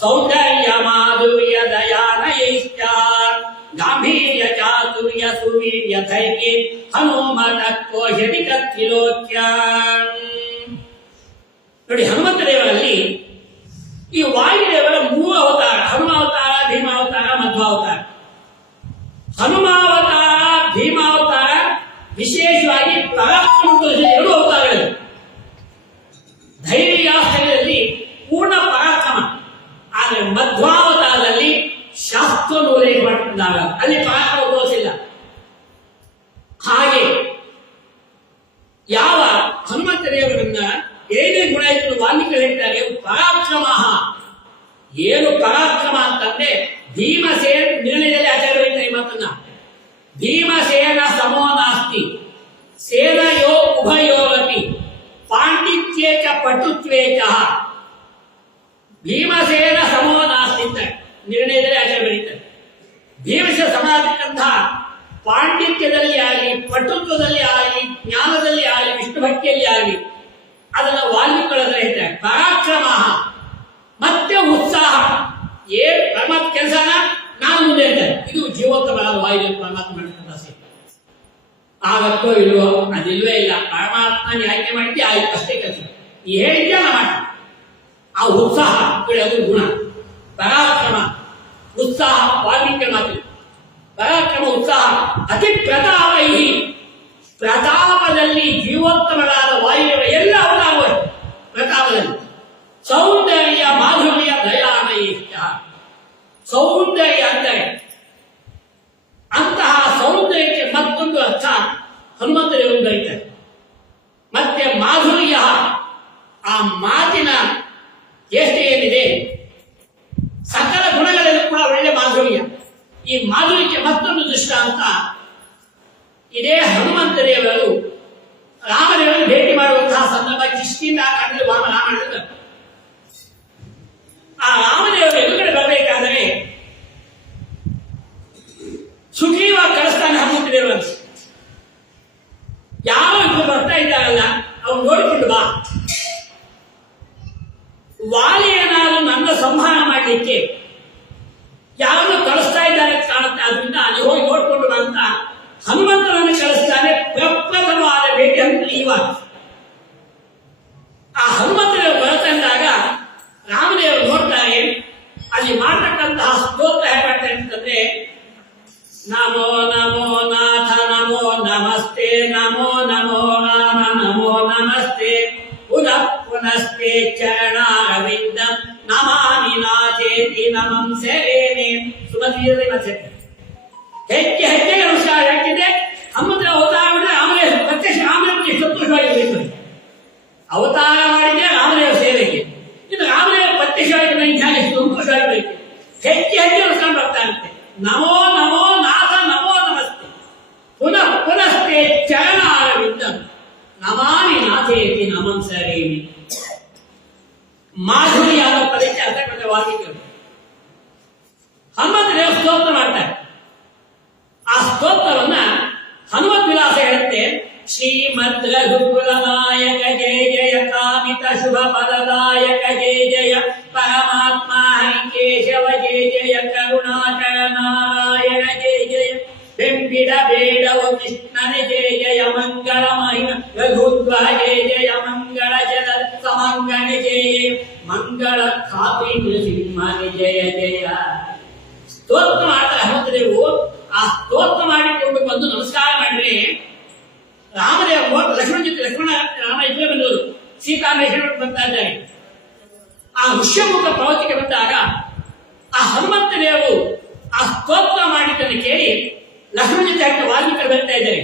ಸೌಂದರ್ಯ ಮಾಧುರ್ಯ ದಯಾನಯೈಶ್ಚ ಗಾಂಭೀರ್ಯ ಚಾತುರ್ಯ ಸುವೀರ್ಯ ಧೈರ್ಯ ಹನುಮತ ಕೋಶದಿ ಕತ್ತಿಲೋಕ್ಯ. ನೋಡಿ, ಹನುಮಂತ ದೇವರಲ್ಲಿ ಈ ವಾಯುದೇವರ 3 ಅವತಾರ: ಹನುಮಾವತಾರ, ಭೀಮಾವತಾರ, ಮಧ್ವಾವತಾರ. ಹನುಮಾವತಾರ, ಭೀಮಾವತಾರ ವಿಶೇಷವಾಗಿ ಪರಾಕ್ರಮ 2 ಅವತಾರಗಳು. ಧೈರ್ಯಾಶ್ಚರ್ಯದಲ್ಲಿ ಪೂರ್ಣ ಪರಾಕ್ರಮ. ಆದರೆ ಮಧ್ವಾವತಾರದಲ್ಲಿ ಶಾಸ್ತ್ರ ಉಲ್ಲೇಖ ಮಾಡಿಕೊಂಡಾಗ ಅಲ್ಲಿ ಪರಾಕ್ರಮ ತೋರಿಸಿಲ್ಲ. ಹಾಗೆ ಯಾವ ಹನುಮಂತ ದೇವರನ್ನ ಏನೇ ಗುಣ ಇತ್ತು ವಾಲ್ಮೀಕಿ ಹೇಳ್ತಾರೆ ಪರಾಕ್ರಮ. ಏನು ಪರಾಕ್ರಮ ಅಂತಂದ್ರೆ ಭೀಮಸೇನ ನಿರ್ಣಯದಲ್ಲಿ ಆಚಾರ್ಯ ಹೇಳ್ತಾರೆ ಈ ಮಾತನ್ನ. ಭೀಮಸೇನ ಸಮೋ ನಾಸ್ತಿ ಸೇನಯೋ ಉಭಯೋರಪಿ ಪಾಂಡಿತ್ಯೇಕ ಪಟುತ್ವೇಕ. ಭೀಮಸೇನ ಸಮೋ ನಾಸ್ತಿ ಅಂತ ನಿರ್ಣಯದಲ್ಲಿ ಆಚಾರ್ಯ ಬರೀತಾರೆ. ಭೀಮಸೇನ ಸಮಾಜಕ್ಕಂತಹ ಪಾಂಡಿತ್ಯದಲ್ಲಿ ಆಗಲಿ, ಪಟುತ್ವದಲ್ಲಿ ಆಗಲಿ, ಜ್ಞಾನದಲ್ಲಿ ಆಗಲಿ, ವಿಷ್ಣು ಭಕ್ತಿಯಲ್ಲಿ ಆಗಲಿ ಅದನ್ನ ವಾಲ್ಮೀಕಿಗಳು ಹೇಳ್ತಾರೆ ಪರಾಕ್ರಮ. ಮತ್ತೆ ಉತ್ಸಾಹ. ಏನ್ ಪರಮಾತ್ಮ ಕೆಲಸನ ನಾನು ಮುಂದೆ ಹೇಳ್ತೇನೆ. ಇದು ಜೀವೋತ್ತಮರಾದ ವಾಯು ಪರಮಾತ್ಮ ಮಾಡ್ತಕ್ಕಂಥ ಸೇವೆ. ಆಗತ್ತೋ ಇಲ್ವೋ ಅದಿಲ್ವೇ ಇಲ್ಲ. ಪರಮಾತ್ಮ ಆಯ್ಕೆ ಮಾಡಿದ್ದೆ ಆಯ್ತು, ಅಷ್ಟೇ ಕೆಲಸ. ಈ ಹೇಳಿದ್ದೆ ನಾ ಮಾಡಿ ಆ ಉತ್ಸಾಹ ಅದು ಗುಣ. ಪರಾಕ್ರಮ ಉತ್ಸಾಹ ವಾಲ್ಮೀಕಿ ಮಾತು. ಪರಾಕ್ರಮ ಉತ್ಸಾಹ ಅತಿ ಪ್ರತಾಪೈ. ಪ್ರತಾಪದಲ್ಲಿ ಜೀವೋತ್ತಮರಾದ ವಾಯುದೇವ ಎಲ್ಲ ಅವತಾರಗಳು ಪ್ರತಾಪದಲ್ಲಿ. ಸೌಂದರ್ಯ ಮಾಧುರ್ಯ ದಯಾನೈಶ್ಚ. ಸೌಂದರ್ಯ ಅಂದರೆ ಅಂತಹ ಸೌಂದರ್ಯಕ್ಕೆ ಮತ್ತೊಂದು ಅರ್ಥ ಹನುಮಂತ ದೇವರು ಬರೀತಾರೆ. ಮತ್ತೆ ಮಾಧುರ್ಯ, ಆ ಮಾತಿನ ಎಷ್ಟು ಏನಿದೆ ಸಕಲ ಗುಣಗಳಲ್ಲಿ ಕೂಡ ಒಳ್ಳೆ ಮಾಧುರ್ಯ. ಈ ಮಾಧುರ್ಯಕ್ಕೆ ಮತ್ತೊಂದು ದೃಷ್ಟಾಂತ ಇದೇ ಹನುಮಂತ ದೇವರು ರಾಮದೇವರನ್ನು ಭೇಟಿ ಮಾಡುವಂತಹ ಸಂದರ್ಭ ಕಿಷ್ಕಿಂಧ ಕಾಂಡದಲ್ಲಿ ರಾಮಾಯಣದ ಆ ರಾಮದೇವರು ಎದುರುಗಡೆ ಬರಬೇಕಾದರೆ ಸುಗ್ರೀವ ಕಳಿಸ್ತಾನೆ ಹನುಮಂತ ದೇವರನ್ನು. ಯಾವ ಇಬ್ಬರು ಬರ್ತಾ ಇದ್ದಾರಲ್ಲ ಅವ್ರು ನೋಡಿಕೊಂಡು ಬಾ. ವಾಲಿ ಏನಾದ್ರು ನನ್ನ ಸಂಹಾರ ಮಾಡಲಿಕ್ಕೆ ಯಾರನ್ನು ಕಳಿಸ್ತಾ ಇದ್ದಾರೆ ಕಾಣುತ್ತೆ, ಅದರಿಂದ ಅಲ್ಲಿ ಹೋಗಿ ನೋಡ್ಕೊಂಡು ಬಾ ಅಂತ ಹನುಮಂತನನ್ನು ಕಳಿಸ್ತಾನೆ. ಪ್ರಪ್ರಥಮವಾದ ಭೇಟಿ ಅಂತ ಇವಾಗ ಆ ಹನುಮಂತದೇವರು ಬರತಂದಾಗ ರಾಮದೇವರು ನೋಡ್ತಾರೆ. ಅಲ್ಲಿ ಮಾಡ್ತಕ್ಕಂತಹ ಸ್ತೋತ್ರ ಹೇಗೆ ಮಾಡ್ತಾರೆ ಅಂತಂದ್ರೆ ನಮೋ ನಮೋ ನಾಥ ನಮೋ ನಮಸ್ತೆ ನಮೋ ನಮೋ ರಾಮ ನಮೋ ನಮಸ್ತೆ ಪುನಃ ಪುನಸ್ತೆ ಚರಣಾರವಿಂದ ನಮಾಮಿ ನಾಥೇತಿ ನಮಂ ಸೇವೇನೆ. ಸುಮಧೀರತೆ ಮತ್ತೆ ಹೆಚ್ಚೆ ಹೆಚ್ಚೆ ನಮಸ್ಕಾರ ಹೇಳ್ತಿದ್ದೆ. ಹನುಮಂತ ಅವತಾರ ಮಾಡಿದ್ರೆ ರಾಮದೇವ ಪ್ರತ್ಯಕ್ಷ ರಾಮದೇವರಿಗೆ ಸಂತೋಷವಾಗಿರಬೇಕು. ಅವತಾರ ಮಾಡಿದ್ರೆ ರಾಮದೇವ ಸೇವೆಗೆ, ಇದು ರಾಮದೇವ ಪ್ರತ್ಯಕ್ಷವಾಗಿ ಸಂತೋಷವಾಗಿರಬೇಕು. ಹೆಚ್ಚೆ ಹೆಚ್ಚೆ ನಮಸ್ಕಾರ ಬರ್ತಾ ಇರುತ್ತೆ. ನಮೋ ನಮೋ ನಾಥ ನಮೋ ನಮಸ್ತೆ ಪುನಃ ಪುನಸ್ತೆ ಚರಣಾರವಿಂದ ನಮಾಮಿ ನಾಥೇತಿ ನಮಂ ಸೇವೇನೆ. ಮಾಧುರ್ಯ ಅನ್ನೋ ಪದಕ್ಕೆ ಅರ್ಥವಾಗಿದೆ. ಹನುಮಂತ ದೇವ ಸ್ತೋತ್ರ ಮಾಡ್ತಾರೆ. ಆ ಸ್ತೋತ್ರವನ್ನ ಹನುಮತ್ ವಿಲಾಸ ಹೇಳುತ್ತೆ. ಶ್ರೀಮದ್ ರಘುಕುಲ ನಾಯಕ ಜಯ ಜಯ ಕಾಮಿತ ಶುಭ ಫಲದಾಯಕ ಜಯ ಜಯ ಪರಮಾತ್ಮ ಹರಿಕೇಶವ ಜಯ ಜಯ ಕರುಣಾಕರ ನಾರಾಯಣ ಜಯ ಜಯ ಬೆಂಬಿಡ ಬೇಡವ ಕೃಷ್ಣನ ಜಯ ಜಯ ಮಂಗಳ ಮಹಿಮ ರಘುಧ್ವ ಜಯ ಜಯ ಮಂಗಳ ಜಲ ಸಮಂಗನ ಜಯ ಮಂಗಳ ಖಾಪಿ ನೃಸಿಂಹನ ಜಯ ಜಯ. ಸ್ತೋತ್ರ ಮಾಡ್ತಾರೆ ಹನುಮಂತದೇವರು. ಆ ಸ್ತೋತ್ರ ಮಾಡಿಕೊಂಡು ಬಂದು ನಮಸ್ಕಾರ ಮಾಡಿದ್ರೆ ರಾಮದೇವ ಲಕ್ಷ್ಮಣ ಜೊತೆ ಲಕ್ಷ್ಮಣ ರಾಮ ಇಬ್ಬರೇ ಬಂದವರು. ಸೀತಾ ಲಕ್ಷ್ಮಣ ಬರ್ತಾ ಇದ್ದಾರೆ. ಆ ಋಷ್ಯಮುಖ ಪರ್ವತಕ್ಕೆ ಬಂದಾಗ ಆ ಹನುಮಂತ ದೇವರು ಆ ಸ್ತೋತ್ರ ಮಾಡಿದ್ದನ್ನು ಕೇಳಿ ಲಕ್ಷ್ಮಣ ಜೊತೆ ಹಾಕಿ ವಾಲ್ಮೀಕರು ಬರ್ತಾ ಇದ್ದಾರೆ.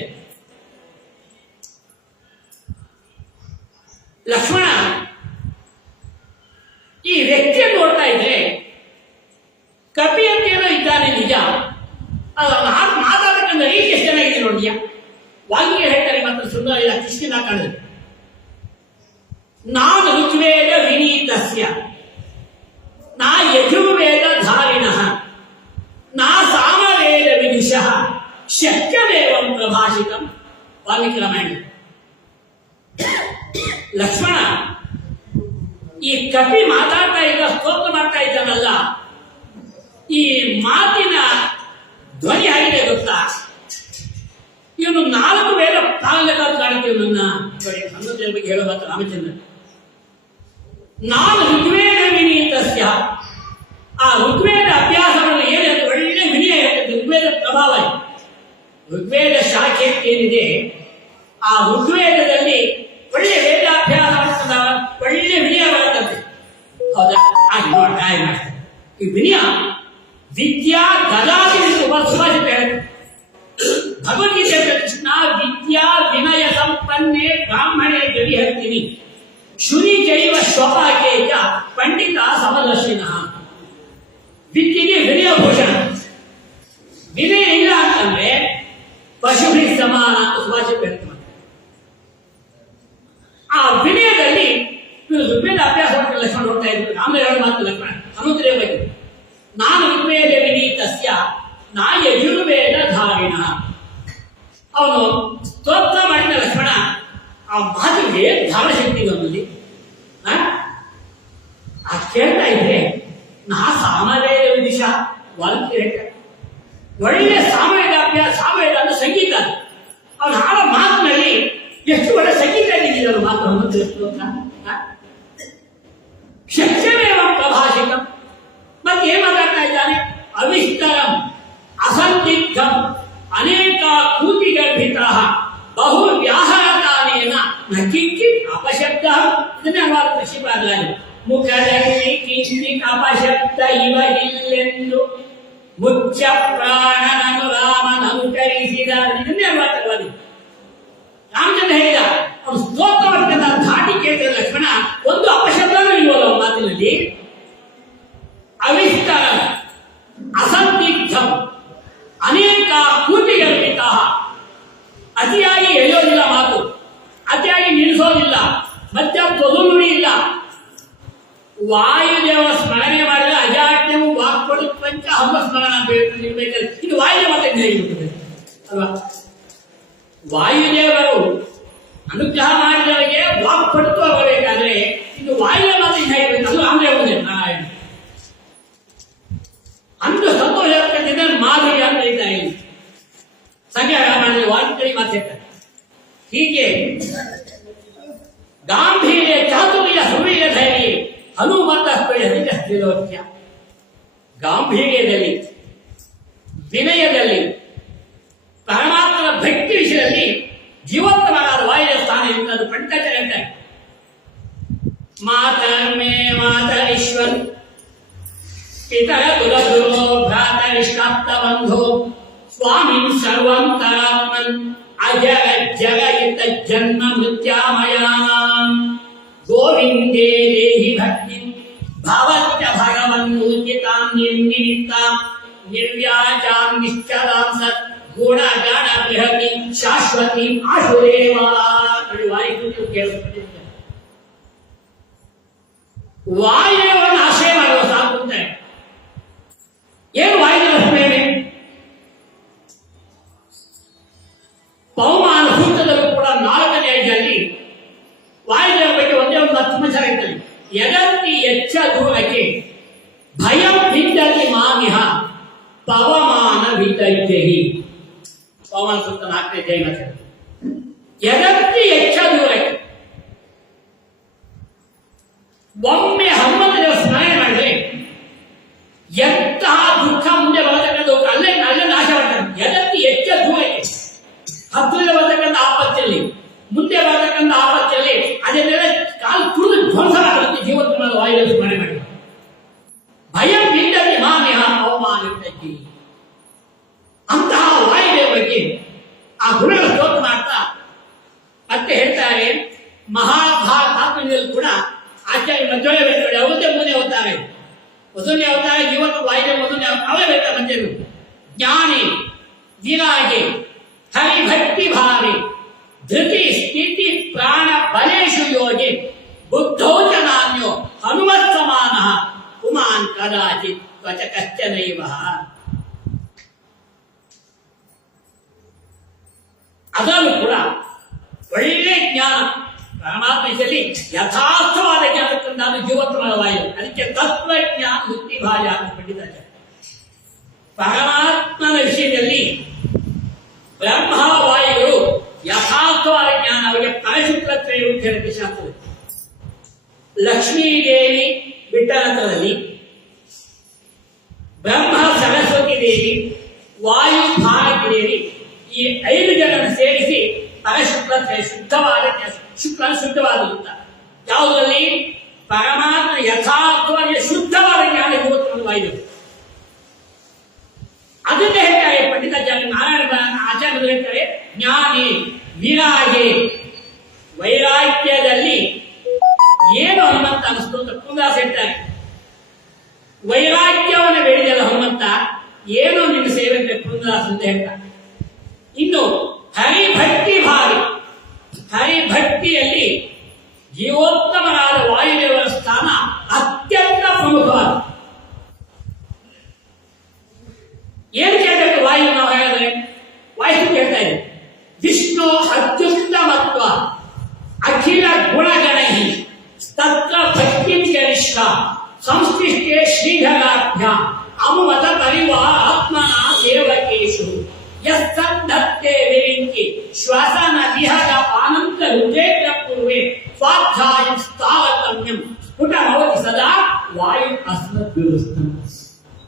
ಲಕ್ಷ್ಮಣ ಈ ವ್ಯಕ್ತಿಯನ್ನು ನೋಡ್ತಾ ಇದ್ರೆ ಕಪಿ ಅಂತ ಏನೋ ಇದ್ದಾನೆ ನಿಜ, ಮಾತಾಡಬೇಕಂದ್ರೆ ರೀತಿ ಎಷ್ಟು ಚೆನ್ನಾಗಿದೆ ನೋಡಿಯಾ. ವಾಲ್ಮೀಕಿ ಹೇಳ್ತಾರೆ ಮಾತ್ರ ಸುಂದರ ಇಲ್ಲ ಕೃಷ್ಣನ ಕಾಣದು. ನಾನು ಋಗ್ವೇದ ವಿನೀತಸ್ಯ ನಾ ಯಜುರ್ವೇದ ಧಾರಿಣಃ ನಾ ಸಾಮವೇದ ವಿದುಷಃ ಶಕ್ಯವೇವಂ ಪ್ರಭಾಷಿತಂ. ವಾಲ್ಮೀಕಿ ರಾಮಾಯಣ. ಲಕ್ಷ್ಮಣ, ಈ ಕಪಿ ಮಾತಾಡ್ತಾ ಇದ್ದ ಸ್ತೋತ್ರ ಮಾಡ್ತಾ ಇದ್ದಾನಲ್ಲ, ಈ ಮಾತಿನ ಧ್ವನಿ ಆಗಿದೆ ಗೊತ್ತಾ? ಇವನು 4 ವೇದ ಪಾಲನೆಗಳು ಕಾಣುತ್ತೆ. ನನ್ನ ಹನ್ನೊಂದರ ಬಗ್ಗೆ ಹೇಳೋ ಮಾತ್ರ ರಾಮಚಂದ್ರ. ನಾನು ಋಗ್ವೇದ ವಿನೀತಸ್ಯ, ಆ ಋಗ್ವೇದ ಅಭ್ಯಾಸವನ್ನು ಏನಿದೆ ಒಳ್ಳೆ ವಿನಯ ಇರುತ್ತೆ. ಋಗ್ವೇದ ಪ್ರಭಾವ, ಋಗ್ವೇದ ಶಾಖೆ ಏನಿದೆ ಆ ಋಗ್ವೇದದಲ್ಲಿ ಒಳ್ಳೆ ವೇದಾಭ್ಯಾಸ ಒಳ್ಳೆ ವಿನಯ ಬರ್ತದೆ. ಹೌದಾ? ಈ ವಿನಯ ವಿದ್ಯಾ ಗದಾದಿ ಸುಭಾಷಿತ ಭಗವದ್ಗೀತೆ ಕೃಷ್ಣ ವಿದ್ಯಾ ವಿನಯ ಸಂಪನ್ನೆ ಬ್ರಾಹ್ಮಣೇ ಗವಿಹರ್ತಿನಿ ಶುನಿ ಜೈವ ಶ್ವಪಾಕೆ ಪಂಡಿತ ಸಮದರ್ಶಿನ. ವಿದ್ಯೆಗೆ ವಿನಯ ಭೂಷಣ. ವಿನಯ ಇಲ್ಲ ಅಂತಂದ್ರೆ ಪಶುಭಿ ಸಮಾನ ಅಂತ ಸುಭಾಷಿತ ಹೇಳ್ತಾರೆ. ಆ ವಿನಯದಲ್ಲಿ ಋಗ್ವೇದ ಅಭ್ಯಾಸ ಲಕ್ಷ್ಮಣ ಹೋಗ್ತಾ ಇದ್ರು. ಆಮೇಲೆ ಎರಡು ಮಾತು ಲಕ್ಷ್ಮಣ ಹನುಮಂತರೇ ಬಗ್ಗೆ, ನಾನು ಋಗ್ವೇದ ವಿನೀತಸ್ಯ ನಾ ಯಜುರ್ವೇದ ಧಾರಿಣ. ಅವನು ಸ್ತೋತ್ರ ಮಾಡಿದ ಲಕ್ಷ್ಮಣ. ಆ ಮಾತಿಗೆ ಧಾರಣ ಶಕ್ತಿ ನಮ್ಮಲ್ಲಿ ಕೇಳ್ತಾ ಇದ್ರೆ ನಾ ಸಾಮವೇದ ವಿದಿಶ. ವಾಲ್ಮೀಕಿ ಹೇಳ್ತಾರೆ ಒಳ್ಳೆ ಸಾಮವೇದ ಅಭ್ಯಾಸ. ಸಾಮವೇದ ಅಂದ್ರೆ ಸಂಗೀತ. ಅವನು ಹಾಡೋ ಮಾತಿನಲ್ಲಿ ಎಷ್ಟು ಒಳ್ಳೆ ಸಂಗೀತ ಇದ್ದಿದ್ದಾರೆ ಮಾತು ಅಂತ. ಶಕ್ಯವೇವ ಪ್ರಭಾಷಿತ. ಮತ್ತೆ ಏನ್ ಮಾತಾಡ್ತಾ ಇದ್ದಾನೆ? ಅವಿಸ್ತರಂ ಅಸಂದಿಗ್ಧಂ ಅನೇಕ ಕೂತಿಗರ್ಭಿತ ಬಹು ವ್ಯಾಹರತಾನೇನ ನ ಕಿಂಚಿತ್ ಅಪಶಬ್ದ. ಇದನ್ನೇ ಅನುವಾದ ಕೃಷಿಪಾದಾರಿ. ಮುಖದಲ್ಲಿ ಕಿಂಚಿತ್ ಅಪಶಬ್ದ ಇವ ಇಲ್ಲೆಂದು ಮುಚ್ಚ ಪ್ರಾಣನನು ರಾಮನನುಕರಿಸಿದ. ಇದನ್ನೇ ಅನುವಾದವಾದಿ ರಾಮಚಂದ್ರ ಹೇಳಿದ. ಅವನು ಸ್ತೋತ್ರ ಮಾಡ್ಕೊಂಡ ಧಾಟಿ ಕೇಳಿದ ಲಕ್ಷ್ಮಣ ಒಂದು ಅಪಶಬ್ದನೂ ಇಲ್ವಲ್ಲ ಅವನ ಮಾತಿನಲ್ಲಿ. ಅವಿಸ್ತರ ಅಸಂದಿಗ್ಧಂ ಅನೇಕ ಕೂತಿಗರ್ಭಿತ. ಅತಿಯಾಗಿ ಎಳೆಯೋದಿಲ್ಲ ಮಾತು, ಅತಿಯಾಗಿ ನಿಲ್ಲಿಸೋದಿಲ್ಲ, ಮಧ್ಯ ತೊದಲುಡಿ ಇಲ್ಲ. ವಾಯುದೇವ ಸ್ಮರಣೆ ಮಾಡಿದ್ರೆ ಅಜಾಟ್ಯವು ವಾಕ್ಪಡು ಪಂಚ ಹಬ್ಬ ಸ್ಮರಣ ಅಂತ ಇರ್ಬೇಕಾದ್ರೆ ಇದು ವಾಯುದೇವ ಮಾತಾಡ್ತದೆ ಅಲ್ವಾ? ವಾಯುದೇವರು ಅನುಗ್ರಹ ಮಾಡಿದವರಿಗೆ ವಾಕ್ಪಡುತ್ವ ಬರಬೇಕಾದ್ರೆ ಇದು ವಾಯುದೇವ ಮಾತಾಡ್ಬೇಕು. ಅದು ಆಮೇಲೆ ಒಂದೇ ನಾರಾಯಣ ಅಂದು ಸಂತೋಷ ಆಗ್ತದೆ. ಮಾಧುರ್ಯ ಅಂತ ಇದ್ದಾರೆ ಸಂಖ್ಯಾ ಮಾಡಿದ್ರೆ ವಾಲ್ಮೀಕಿ ಮಾತಾಡ್ತಾರೆ. ಹೀಗೆ ಗಾಂಭೀರ್ಯ ಚಾತುರ್ಯ ಸುವೀರ್ಯ ಧೈರ್ಯ ಹನುಮಂತ ಸ್ಥಿರೋಕ್ಯ. ಗಾಂಭೀರ್ಯದಲ್ಲಿ, ವಿನಯದಲ್ಲಿ, ಪರಮಾತ್ಮನ ಭಕ್ತಿ ವಿಷಯದಲ್ಲಿ ಜೀವಂತವಾದ ವಾಯುವ ಸ್ಥಾನ ಇರುತ್ತದೆ. ಪಂಚಾಚಾರ್ಯ ಹೇಳ್ತಾರೆ ಮಾತರ್ಮೇ ಮಾತರೀಶ್ವರ್ ಪಿತರ ಕುಲಗುರೋ ಭ್ರಾತರಿಷ್ಟಾಪ್ತ ಬಂಧೋ ಸ್ವಾಮಿನ್ ಸರ್ವಂತರಾತ್ಮನ್ ಅಜಗ ಜಗಯಿತ ಜನ್ಮ ಮೃತ್ಯಾಮಯಾಂ ಗೋವಿಂದೇ ದೇಹಿ ಭಕ್ತಿ ಭವತ್ಯ ಭಗವನ್ನೂಚಿತಾಂ ನಿರ್ನಿಮಿತ್ತಾಂ ನಿರ್ವ್ಯಾಜಾಂ ನಿಶ್ಚಲಾಂ ಸತ್ ಗುಣಗಣ ಬೃಹತಿ ಶಾಶ್ವತಿ ಆಶುರೇವಾ. ವಾಯುದೇವರು ಕೇಳಿಸ್ಕೊಂಡಿದ್ದಾರೆ. ವಾಯುದೇವರನ್ನು ಆಶ್ರಯ ಮಾಡುವ ಸಾಕು ಅಂತ. ಏನು ವಾಯುದೇವರ ಪ್ರೇಮೆ? ಪವಮಾನ ಸೂತ್ರದಲ್ಲೂ ಕೂಡ 4ನೇ ಅಧ್ಯಾಯದಲ್ಲಿ ವಾಯುದೇವರ ಬಗ್ಗೆ ಒಂದೇ ಒಂದು ಅತ್ಮಚಾರ ಇರ್ತದೆ. ಯದಂತಿ ಎಚ್ಚ ದೂರಕ್ಕೆ ಭಯಂ ಬಿದ್ದತಿ ಮಾಮಿಹ ಪವಮಾನ ವಿತೈತ್ಯಹಿ. ಪವಮಾನ ಸೂತ್ರ 4ನೇ ಅಧ್ಯಾಯ. ಯದಂತಿ ಎಚ್ಚ ದೂರಕ್ಕೆ ಒಮ್ಮೆ ಹನುಮಂತನ ಸ್ಮರಣೆ ಮಾಡಿದ್ರೆ ಎಂತಹ ದುಃಖ ಮುಂದೆ ಬರತಕ್ಕಂಥ ಅಲ್ಲೇ ನಾಶ ಮಾಡ್ತಾರೆ. ಯದಂತಿ ಎಚ್ಚ ದೂರಕ್ಕೆ ಹತ್ತಿರ ಬರತಕ್ಕಂಥ ಆಪತ್ತಿನಲ್ಲಿ, ಮುಂದೆ ಬರತಕ್ಕಂಥ ಆಪತ್ತಿನಲ್ಲಿ ಅದನ್ನೆಲ್ಲ ಕಾಲು ತುಳಿದು ಧ್ವಂಸ ಮಾಡುತ್ತೆ. ಜೀವನ ವಾಯುದೇವ ಸ್ಮರಣೆ ಮಾಡಿ ಭಯಂ ಬಿದ್ದತಿ ಮಾಮಿಹ ಅವಮಾನ ವಿತೈತ್ಯಹಿ. ಅಂತಹ ವಾಯುದೇವ ಬಗ್ಗೆ ಆ ಗುಣಗಳ ಸ್ತೋತ್ರ ಮಾಡ್ತಾ ಮತ್ತೆ ಹೇಳ್ತಾರೆ. ಮಹಾಭಾರತ ಕೂಡ ಆಚಾರ್ಯ ಮಧ್ವೇ ಅವತ್ತೇ ಮುಂದೆ ಹೋಗ್ತಾರೆ. ಮೊದಲನೇ ಅವತಾರ ಇವತ್ತು ವಾಯುದೇವ ಮೊದಲನೇ ಅವೇ ಬೇಕಾ ಬಂದೇನು. ಜ್ಞಾನಿ ವಿರಾಗೆ ಹರಿಭಕ್ತಿ ಭಾವಿ ಧೃತಿ ಸ್ಥಿತಿ ಪ್ರಾಣ ಬಲೇಶು ಯೋಗಿ ಬುದ್ಧೌ ಚ ನಾನ್ಯೋ ಹನುಮತ್ ಸಮಾನ ಪುಮಾನ್ ಕದಾಚಿತ್ ತ್ವಚ ಕಶ್ಚನೈವ. ಅದರಲ್ಲೂ ಕೂಡ ಒಳ್ಳೆ ಜ್ಞಾನ ಪರಮಾತ್ಮದಲ್ಲಿ ಯಥಾರ್ಥವಾದ ಜ್ಞಾನಕ್ಕಿಂತ ಅದು ಜೀವೋತ್ತಮವಾಗಿದೆ. ಅದಕ್ಕೆ ತತ್ವಜ್ಞಾನ ಮುಕ್ತಿಭಾಯ ಅಂತ ಪಂಡಿತಾಚಾರ್ಯ. ಪರಮಾತ್ಮನ ವಿಷಯದಲ್ಲಿ ಬ್ರಹ್ಮವಾಯುಗಳು ಯಥಾರ್ಥವಾದ ಜ್ಞಾನ ಅವರಿಗೆ ಪರಶುಕ್ಲತ್ರಯ ಅಂತ ಹೇಳಕ್ಕೆ ಶಾಸ್ತ್ರ. ಲಕ್ಷ್ಮೀದೇವಿ ವಿಠಲದಲ್ಲಿ, ಬ್ರಹ್ಮ ಸರಸ್ವತಿ ದೇವಿ, ವಾಯು ಭಾರತಿ ದೇವಿ, ಈ 5 ಜನರನ್ನು ಸೇರಿಸಿ ಪರಶುಕ್ಲತ್ರಯ ಶುದ್ಧವಾದ ಶುಕ್ಲ ಶುದ್ಧವಾದಂತ ಯಾವುದರಲ್ಲಿ ಪರಮಾತ್ಮ ಯಥಾರ್ಥವಾಗಿ ಶುದ್ಧವಾದ ಜ್ಞಾನ ಇವತ್ತು ವಾಯು. ಅದನ್ನೇ ಹೇಳ್ತಾರೆ ಪಂಡಿತಾಚಾರ್ಯ ನಾರಾಯಣ ಆಚಾರ್ಯರು ಹೇಳ್ತಾರೆ, ಜ್ಞಾನಿ ವಿರಾಗೆ ವೈರಾಗ್ಯದಲ್ಲಿ ಏನು ಹನುಮಂತ ಅನಿಸ್ತು ಅಂತ ಕುಂದಾಸ ಹೇಳ್ತಾರೆ. ವೈರಾಗ್ಯವನ್ನು ಬೆಳೆದಲ್ಲ ಹನುಮಂತ, ಏನು ನಿನ್ನ ಸೇವೆ ಕುಂದಾಸ ಅಂತ ಹೇಳ್ತಾರೆ. ಇನ್ನು ಹರಿಭಕ್ತಿ ಭಾವಿ, ಹರಿಭಕ್ತಿಯಲ್ಲಿ ಜೀವೋತ್ತಮರಾದ ವಾಯುದೇವರ ಸ್ಥಾನ ಅತ್ಯಂತ ಪ್ರಮುಖವಾದ. ಏನು ಕೇಳಬೇಕು ವಾಯು ನಾವು ಹೇಳಿದ್ರೆ ವಾಯು ಕೇಳ್ತಾ ಇದೆ, ವಿಷ್ಣು ಅತ್ಯುತ್ತಮತ್ವ ಅಖಿಲ ಗುಣಗಣೈ ತತ್ರ ಭಕ್ತಿಂ ಗರಿಷ್ಠ ಸಂಶ್ಲಿಷ್ಟೆ ಶ್ರೀಧರಾಭ್ಯ ಅಮುಮತ ಪರಿವಾರ ಆತ್ಮನ ಸೇವಕೇಶು ಯಸ್ತೇ ವಿರಿಂಚಿ ಶ್ವಾಸನ ವಿಹಗ ಆನಂದ ರುಚೇತ್ರ ಪೂರ್ವೆ ಸ್ವಾಧ್ಯಾಯಂ ಸ್ಥಾವತಮ್ಯಂ ಸ್ಫುಟಮವತಿ ಸದಾ ವಾಯು ಅಸ್ಮತ್ ವಿರುಸ್ತಂ.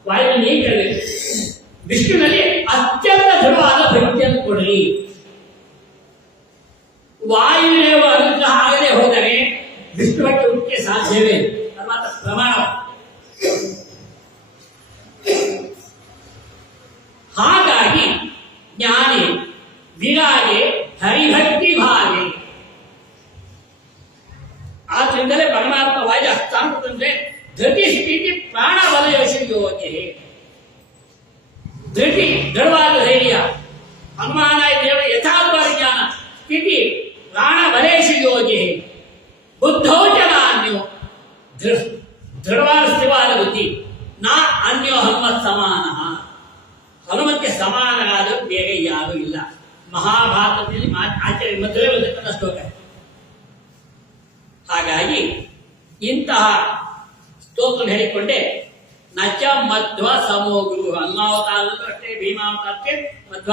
ವಾಯುವಿನ ಏನ್ ಕೇಳಬೇಕು? ವಿಷ್ಣುವಿನಲ್ಲಿ ಅತ್ಯಂತ ದೃಢವಾದ ಭಕ್ತಿಯನ್ನು ಕೊಡಲಿ. ವಾಯುದೇವ ಅನುಗ್ರಹ ಆಗದೆ ಹೋದರೆ ವಿಷ್ಣುವಕ್ಕೆ ಹುಟ್ಟಿಗೆ ಸಾಧ್ಯವೇ? ಮಾತ್ರ ಪ್ರಮಾಣ. ಹಾಗಾಗಿ ಜ್ಞಾನಿ ವಿರಾಗೆ ಹರಿಭಕ್ತಿ ಭಾವೆ. ಆದ್ರಿಂದಲೇ ಪರಮಾತ್ಮ ವಾಯು ಹಸ್ತಾಂತಂದ್ರೆ ಧೃತಿ ಸ್ಥಿತಿ ಪ್ರಾಣ ಬಲಯೋಶಿ ಯೋಗಿ. ಧೃತಿ ದೃಢವಾದ ಧೈರ್ಯ, ಹನುಮಾನ ದೇವರ ಯಥಾರ್ಥವಾದ ಜ್ಞಾನ, ಸ್ಥಿತಿ ಪ್ರಾಣ ಬಲೇಶು ಯೋಗಿ, ಬುದ್ಧೌ ಜನ ಅನ್ಯೋ ದೃಢವಾದ ಸ್ಥಿರವಾದ ಬುದ್ಧಿ, ನಾ ಅನ್ಯೋ ಹನುಮತ್ ಸಮಾನ. ಹನುಮಂತೆ ಸಮಾನರಾದ ಬೇರೆ ಯಾರೂ ಇಲ್ಲ. ಮಹಾಭಾರತದಲ್ಲಿ ಆಚಾರ್ಯ ಮಧ್ಯೆ ಬಂದಿರ್ತಕ್ಕಂಥ ಶ್ಲೋಕ. ಹಾಗಾಗಿ ಇಂತಹ ಸ್ತೋತ್ರ ಹೇಳಿಕೊಂಡೆ ನಚ ಮಧ್ವ ಸಮೋಗುರು. ಹನುಮಾವತಾರದಲ್ಲೂ ಅಷ್ಟೇ, ಭೀಮಾವತಾರಕ್ಕೆ ಮಧ್ವ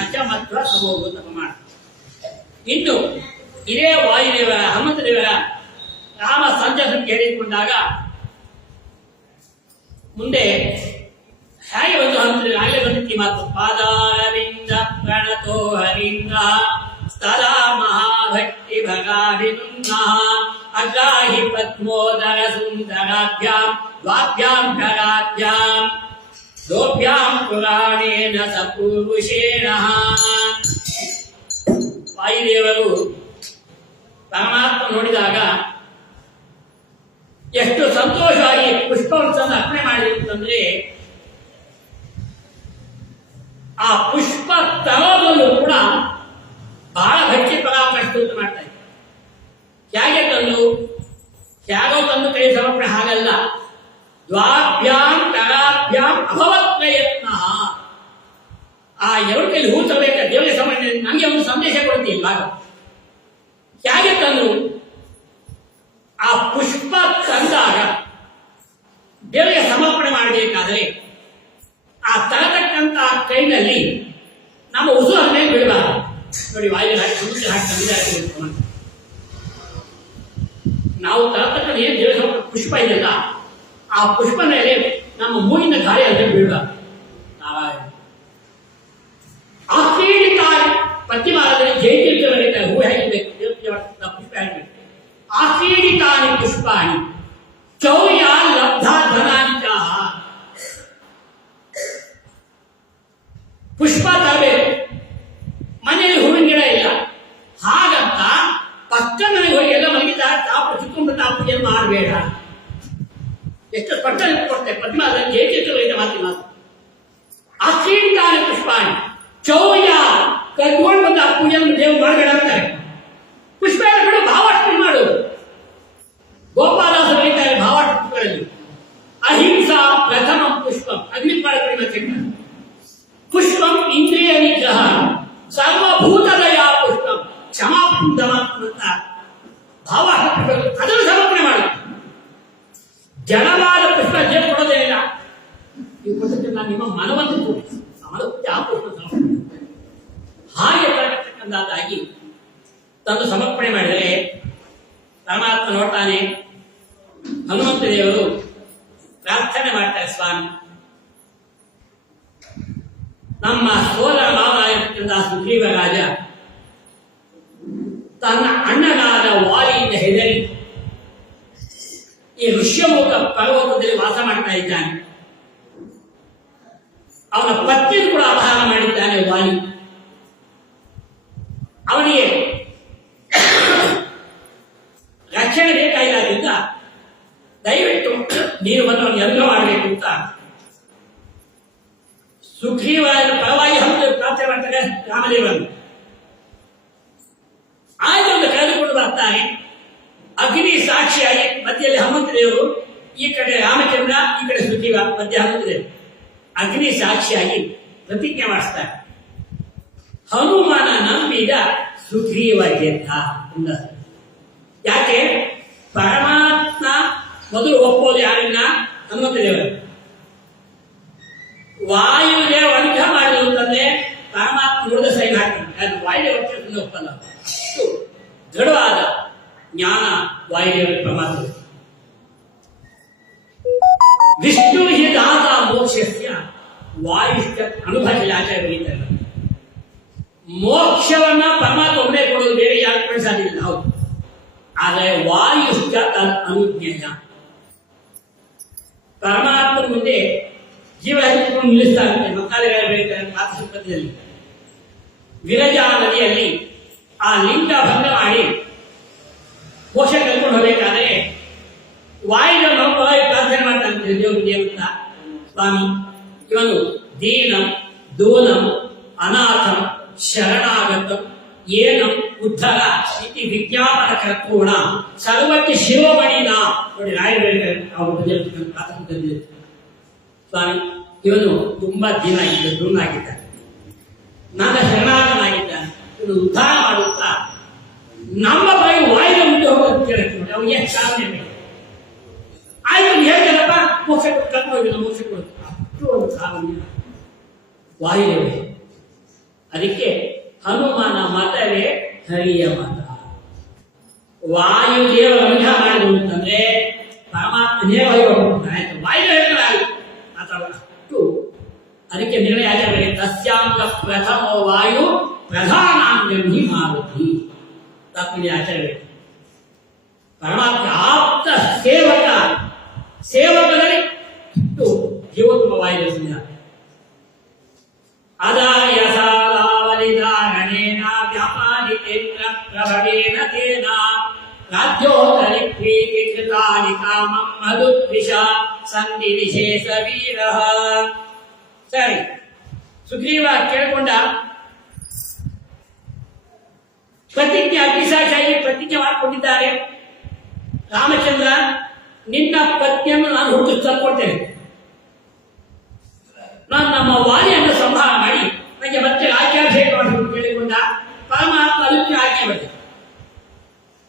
ನಚ ಮಧ್ವ ಸಮೋಗುರು ಅಂತ ಪ್ರಮಾಣ. ಇನ್ನು ಇದೇ ವಾಯುದೇವರ ಹನುಮಂತ ದೇವರ ರಾಮ ಸಂಜಾಸಕ್ಕೆ ಹೇಳಿಕೊಂಡಾಗ ಮುಂದೆ ಹೇಗೆ ಒಂದು ಹನುಮಂತ ಆಗಲೇ ಬಂದಿತ್ತು ಈ ಮಾತು. ಪಾದಾರವಿಂದ ಪ್ರಣತೋ ಹರೀಂದ್ರ ಸ್ತದಾ ಮಹಾಭಕ್ತಿ ಭಗಾಭಿನುನ್ನ ಅಗ್ರಾಹಿ ಪದ್ಮೋದರ ಸುಂದರಾಭ್ಯಾಂ ದ್ವಾಭ್ಯಾಂ ಭರಾಭ್ಯಾಂ ದೋಭ್ಯಾಂ ಪುರಾಣೇನ ಸಪೂರುಷೇಣ. ವಾಯುದೇವರು ಪರಮಾತ್ಮ ನೋಡಿದಾಗ ಎಷ್ಟು ಸಂತೋಷವಾಗಿ ಪುಷ್ಪವನ್ನು ಅರ್ಪಣೆ ಮಾಡಿರುತ್ತಂದ್ರೆ, ಆ ಪುಷ್ಪ ತರೋದಲ್ಲೂ ಕೂಡ ಬಹಳ ಭಕ್ತಿ ಪರಾಮರ್ಶೆ ಮಾಡ್ತಾ ಇದ್ದಾರೆ. ಹೇಗೆ ತಂದು ಹೇಗೋ ತಂದು ಕೈ ಸಮರ್ಪಣೆ ಹಾಗಲ್ಲ. ದ್ವಾಭ್ಯಾಂ ಕರಾಭ್ಯಾಂ ಅಭವತ್ ಪ್ರಯತ್ನ. ಆ ಎರಡು ಕೈಲಿ ಹೂ ತರಬೇಕ ದೇವರಿಗೆ ಸಮರ್ಪಣೆ. ನನಗೆ ಒಂದು ಸಂದೇಶ ಕೊಡ್ತೀನಿ ಭಾಗ. ಹೇಗೆ ತಂದು ಆ ಪುಷ್ಪ ತಂದಾಗ ದೇವರಿಗೆ ಸಮರ್ಪಣೆ ಮಾಡಬೇಕಾದ್ರೆ ಆ ತರತಕ್ಕಂತ ಕೈನಲ್ಲಿ ನಮ್ಮ ಉಸುರನ್ನೇ ಬಿಡಬಾರದು. ನೋಡಿ ವಾಯು ಹಾಕಿ ನಾವು ತರತಕ್ಕಂಥ ಏನು ದೇವರ ಪುಷ್ಪ ಇದೆಯಲ್ಲ, ಆ ಪುಷ್ಪ ಮೇಲೆ ನಮ್ಮ ಮೂಗಿನ ಗಾಳಿ ಅಂದ್ರೆ ಬೀಳಬಾರದು. ಆ ಪೀಡಿತ ಪ್ರತಿಮಾದಲ್ಲಿ ಜೈತೀರ್ಥವರೆಗೆ ಹೂ ಹಾಕಬೇಕು, ಪುಷ್ಪ ಹಾಕಬೇಕು. ಆಕೀಡಿತಾನಿ ಪುಷ್ಪಾಣಿ ಚೌರ್ಯ ಲಬ್ಧ ಧನಾಂಚ. ಪುಷ್ಪ ತರಬೇಕು, ಮನೆಯಲ್ಲಿ ಹೂವಿನ ಗಿಡ ಇಲ್ಲ, ಹಾಗಂತ ಪಕ್ಕ ನನಗೆ ಹೋಗಿ ಎಲ್ಲ ಮಲಗಿದ ತಾಪು ಚಿಕ್ಕುಂಡು ತಾಪು ಏನು ಮಾಡಬೇಡ. ಎಷ್ಟು ಪಟ್ಟ ಬರುತ್ತೆ ಪದ್ಮಾದಲ್ಲಿ ಜಯಚಿತ್ರವಿದ್ದ ಮಾತಿನ ಮಾತು. ಅಕ್ಷೀಂತಾನೆ ಪುಷ್ಪಾಣಿ ಚೌರ್ಯ ಕರ್ಕೊಂಡು ಬಂದ ಆ ಪೂಜೆಯನ್ನು ದೇವರು ಮಾಡಬೇಡ ಅಂತಾರೆ. ಪುಷ್ಪ ಕೂಡ ಭಾವಾರ್ಪಣೆ ಮಾಡೋದು. ಗೋಪಾಲದಾಸ ಬರೀತಾರೆ ಭಾವಾರ್ಪಣೆಗಳಲ್ಲಿ ಅಹಿಂಸಾ ಪ್ರಥಮ ಪುಷ್ಪಂ ಅಗ್ನಿಪಾಳಕಡಿ ಮತ್ತೆ ಪುಷ್ಪಂ ಇಂದ್ರಿಯ ನಿಗ್ರಹ ಸರ್ವಭೂತದಯ ಪುಷ್ಪಂ ಕ್ಷಮಾಪುಂದಮ ಅಂತ ಭಾವಾರ್ಪಣೆ ಅದನ್ನು ಸಮರ್ಪಣೆ ಮಾಡುತ್ತೆ. ಜಡವಾದ ಪುಷ್ಪ ಜನ ಕೊಡೋದೇ ಇಲ್ಲ. ಈ ಪುಷ್ಪಕ್ಕೆ ನಾನು ನಿಮ್ಮ ಮನವನ್ನು ತೋರಿಸಿ ಮನಕ್ಕೆ ಆ ಪುಷ್ಪ ಸಮರ್ಪಣೆ ಹಾಗೆ ತರತಕ್ಕಂಥದ್ದಾಗಿ ತಂದು ಸಮರ್ಪಣೆ ಮಾಡಿದರೆ ಪರಮಾತ್ಮ ನೋಡ್ತಾನೆ. ಹನುಮಂತ ದೇವರು ಪ್ರಾರ್ಥನೆ ಮಾಡ್ತಾರೆ, ಸ್ವಾಮಿ ನಮ್ಮ ಸೋದರ ಮಾವನಾಗಿರ್ತಕ್ಕಂಥ ಸುಗ್ರೀವ ರಾಜ ತನ್ನ ಅಣ್ಣನಾದ ವಾಲಿಯಿಂದ ಹೆದರಿ ಈ ಋಷ್ಯಮುಖ ಪರ್ವತದಲ್ಲಿ ವಾಸ ಮಾಡ್ತಾ ಇದ್ದಾನೆ. ಅವನ ಪತ್ನಿ ಕೂಡ ಅಪಹಾರ ಮಾಡಿದ್ದಾನೆ ವಾಲಿ. ಅವನಿಗೆ ರಕ್ಷಣೆ ಬೇಕಾಗಿದ್ದರಿಂದ ದಯವಿಟ್ಟು ನೀನು ಬಂದು ಅವನು ಎಲ್ಲ ಮಾಡಬೇಕು ಅಂತ ಸುಗ್ರೀವನ ಪರವಾಗಿ ಹಂತ ಪ್ರಾರ್ಥನೆ ಮಾಡ್ತಾರೆ ರಾಮದೇವರನ್ನು. ಆಯ್ತು ಕರೆದುಕೊಂಡು ಬರ್ತಾನೆ. ಅಗ್ನಿ ಸಾಕ್ಷಿಯಾಗಿ ಮಧ್ಯದಲ್ಲಿ ಹನುಮಂತ ದೇವರು, ಈ ಕಡೆ ರಾಮಚಂದ್ರ, ಈ ಕಡೆ ಸುಗ್ರೀವ, ಮಧ್ಯ ಹನುಮಂತ ದೇವರು ಅಗ್ನಿ ಸಾಕ್ಷಿಯಾಗಿ ಪ್ರತಿಜ್ಞೆ ಮಾಡಿಸ್ತಾರೆ. ಹನುಮಾನ ನಂಬಿದ ಸುಗ್ರೀವ ಗೆದ್ದ. ಯಾಕೆ? ಪರಮಾತ್ಮ ಮೊದಲು ಒಪ್ಪೋದು ಯಾರನ್ನ? ಹನುಮಂತ ದೇವರು. ವಾಯುದೇವ ಅನುಗ್ರಹ ಮಾಡಿದ್ರು ಅಂತಂದ್ರೆ ಪರಮಾತ್ಮ ನೋಡಿದ ಸೈನ್ ಹಾಕ್ತಾನೆ. ಅದು ವಾಯುದೇವ ಒಪ್ಪಲ್ಲ. ಅಷ್ಟು ದೃಢವಾದ ಜ್ಞಾನ ವಾಯುದೇವ ಪರಮಾತ್ಮ. ವಿಷ್ಣು ಹಿ ದಾತ ಮೋಕ್ಷಸ್ಯ ವಾಯುಷ್ಠ ಅನುಭವ ಆಚಾರ್ಯ ಬರೀತಾರೆ. ಮೋಕ್ಷವನ್ನ ಪರಮಾತ್ಮ ಒಬ್ಬನೇ ಕೊಡೋದು, ಬೇರೆ ಯಾರು ಕೂಡ ಸಾಧ್ಯ ಇಲ್ಲ. ಹೌದು, ಆದರೆ ವಾಯುಷ್ಠ ತನ್ನ ಅನುಜ್ಞೇಯ. ಪರಮಾತ್ಮ ಮುಂದೆ ಜೀವ ಹೆಸರು ನಿಲ್ಲಿಸ್ತಾರೆ. ಮಕ್ಕಳಿಗೆ ಬೆಳೀತಾರೆ ಮಾತೃ ಪದ್ಯದಲ್ಲಿ ವಿರಜಾ ನದಿಯಲ್ಲಿ ಆ ಲಿಂಗ ಭಂಗ ಮಾಡಿ ಮೋಕ್ಷ ಕರ್ಕೊಂಡು ಹೋಗಬೇಕಾದ್ರೆ ವಾಯುವನ್ನು ಪ್ರಾರ್ಥನೆ ಮಾಡ್ತಾರೆ ದೇವತ ಸ್ವಾಮಿ, ಇವನು ದೀನಂ ದೂನಂ ಅನಾಥಂ ಶರಣಾಗತಂ ಏನಂ ಉದ್ಧರ ಇತಿ ವಿಜ್ಞಾಪನ ಕರ್ತೂಣ ಸರ್ವಕ್ಕೆ ಶಿರೋಮಣಿನ. ನೋಡಿ ರಾಯರು ಅವರು ಪ್ರಾರ್ಥನೆ ಸ್ವಾಮಿ, ಇವನು ತುಂಬಾ ದಿನ ಆಗಿದ್ದ ದೂನಾಗಿದ್ದಾನೆ, ನನ್ನ ಶರಣಾಗತನಾಗಿದ್ದಾನೆ, ಇವನು ಉದ್ಧಾರ ಮಾಡುತ್ತಾ ನಮ್ಮ ಬಳಿ ವಾಯು ಮುಂದೆ ಹೋಗೋದು ಕೇಳ್ತೀವಿ. ಅವ್ರಿಗೆ ಎಷ್ಟು ಸಾಧನೆ ಬೇಕು? ಆಯ್ತು ಹೇಳ್ತಾರಪ್ಪ, ಮೋಕ್ಷ ಕರ್ಕೊಂಡು ಹೋಗಿಲ್ಲ, ಮೋಕ್ಷ ಕೊಡುತ್ತೆ. ಅಷ್ಟು ಒಂದು ಸಾಧನೆ ವಾಯುದೇವ. ಅದಕ್ಕೆ ಹನುಮಾನ ಮತವೇ ಹರಿಯ ಮತ. ವಾಯುದೇವ ಅನುಗ್ರಹ ಮಾಡಿದ್ರು ಅಂತಂದ್ರೆ ಪರಮಾತ್ಮನೇ ಆಯ್ತು, ವಾಯು ಹೇಳ್ತಾರೆ ಅಥವಾ ಅಷ್ಟು. ಅದಕ್ಕೆ ನಿರ್ಣಯ ಆಗಬೇಕು. ತಸ್ಯಾಂಗ ಪ್ರಥಮೋ ವಾಯು ಪ್ರಧಾನಾಂಗಂ ಹಿ ಮಾರುತಿ. ತಪ್ಪಿದೆ ಆಚಾರ್ಯ. ಪರಮಾತ್ಮ ಆಪ್ತ ಸೇವಕದಲ್ಲಿ ಜೀವೋತ್ತಮ ವಾಯುದೇವ ಅದಾಯ ಸಾಲಾವಲಿಧಾರಣೇನ ವ್ಯಾಪಾರಿತೇಂದ್ರ ಪ್ರಭವೇನ ತೇನ ರಾಜ್ಯೋತ್ತರಿ ಪ್ರೀತಿ ಕೃತಾನಿ ಕಾಮಂ ಮಧುದ್ವಿಷ ಸಂಧಿ ವಿಶೇಷ ವೀರಃ. ಸರಿ, ಸುಗ್ರೀವ ಕೇಳಿಕೊಂಡ. ಪ್ರತಿಜ್ಞೆ ಅಗ್ನಿಸಾಕ್ಷಿಯಾಗಿ ಪ್ರತಿಜ್ಞೆ ಮಾಡಿಕೊಂಡಿದ್ದಾರೆ. ರಾಮಚಂದ್ರ, ನಿನ್ನ ಪತ್ನಿಯನ್ನು ನಾನು ಹುಟ್ಟು ತಂದುಕೊಡ್ತೇನೆ. ನಾನು ನಮ್ಮ ವಾಲಿಯನ್ನು ಸಂಹಾರ ಮಾಡಿ ನನಗೆ ಮತ್ತೆ ರಾಜ್ಯಾಭಿಷೇಕ ಮಾಡಬೇಕು ಕೇಳಿಕೊಂಡ. ಪರಮಾತ್ಮ ಅದಕ್ಕೆ ಆಜ್ಞೆ ಮಾಡಿದೆ.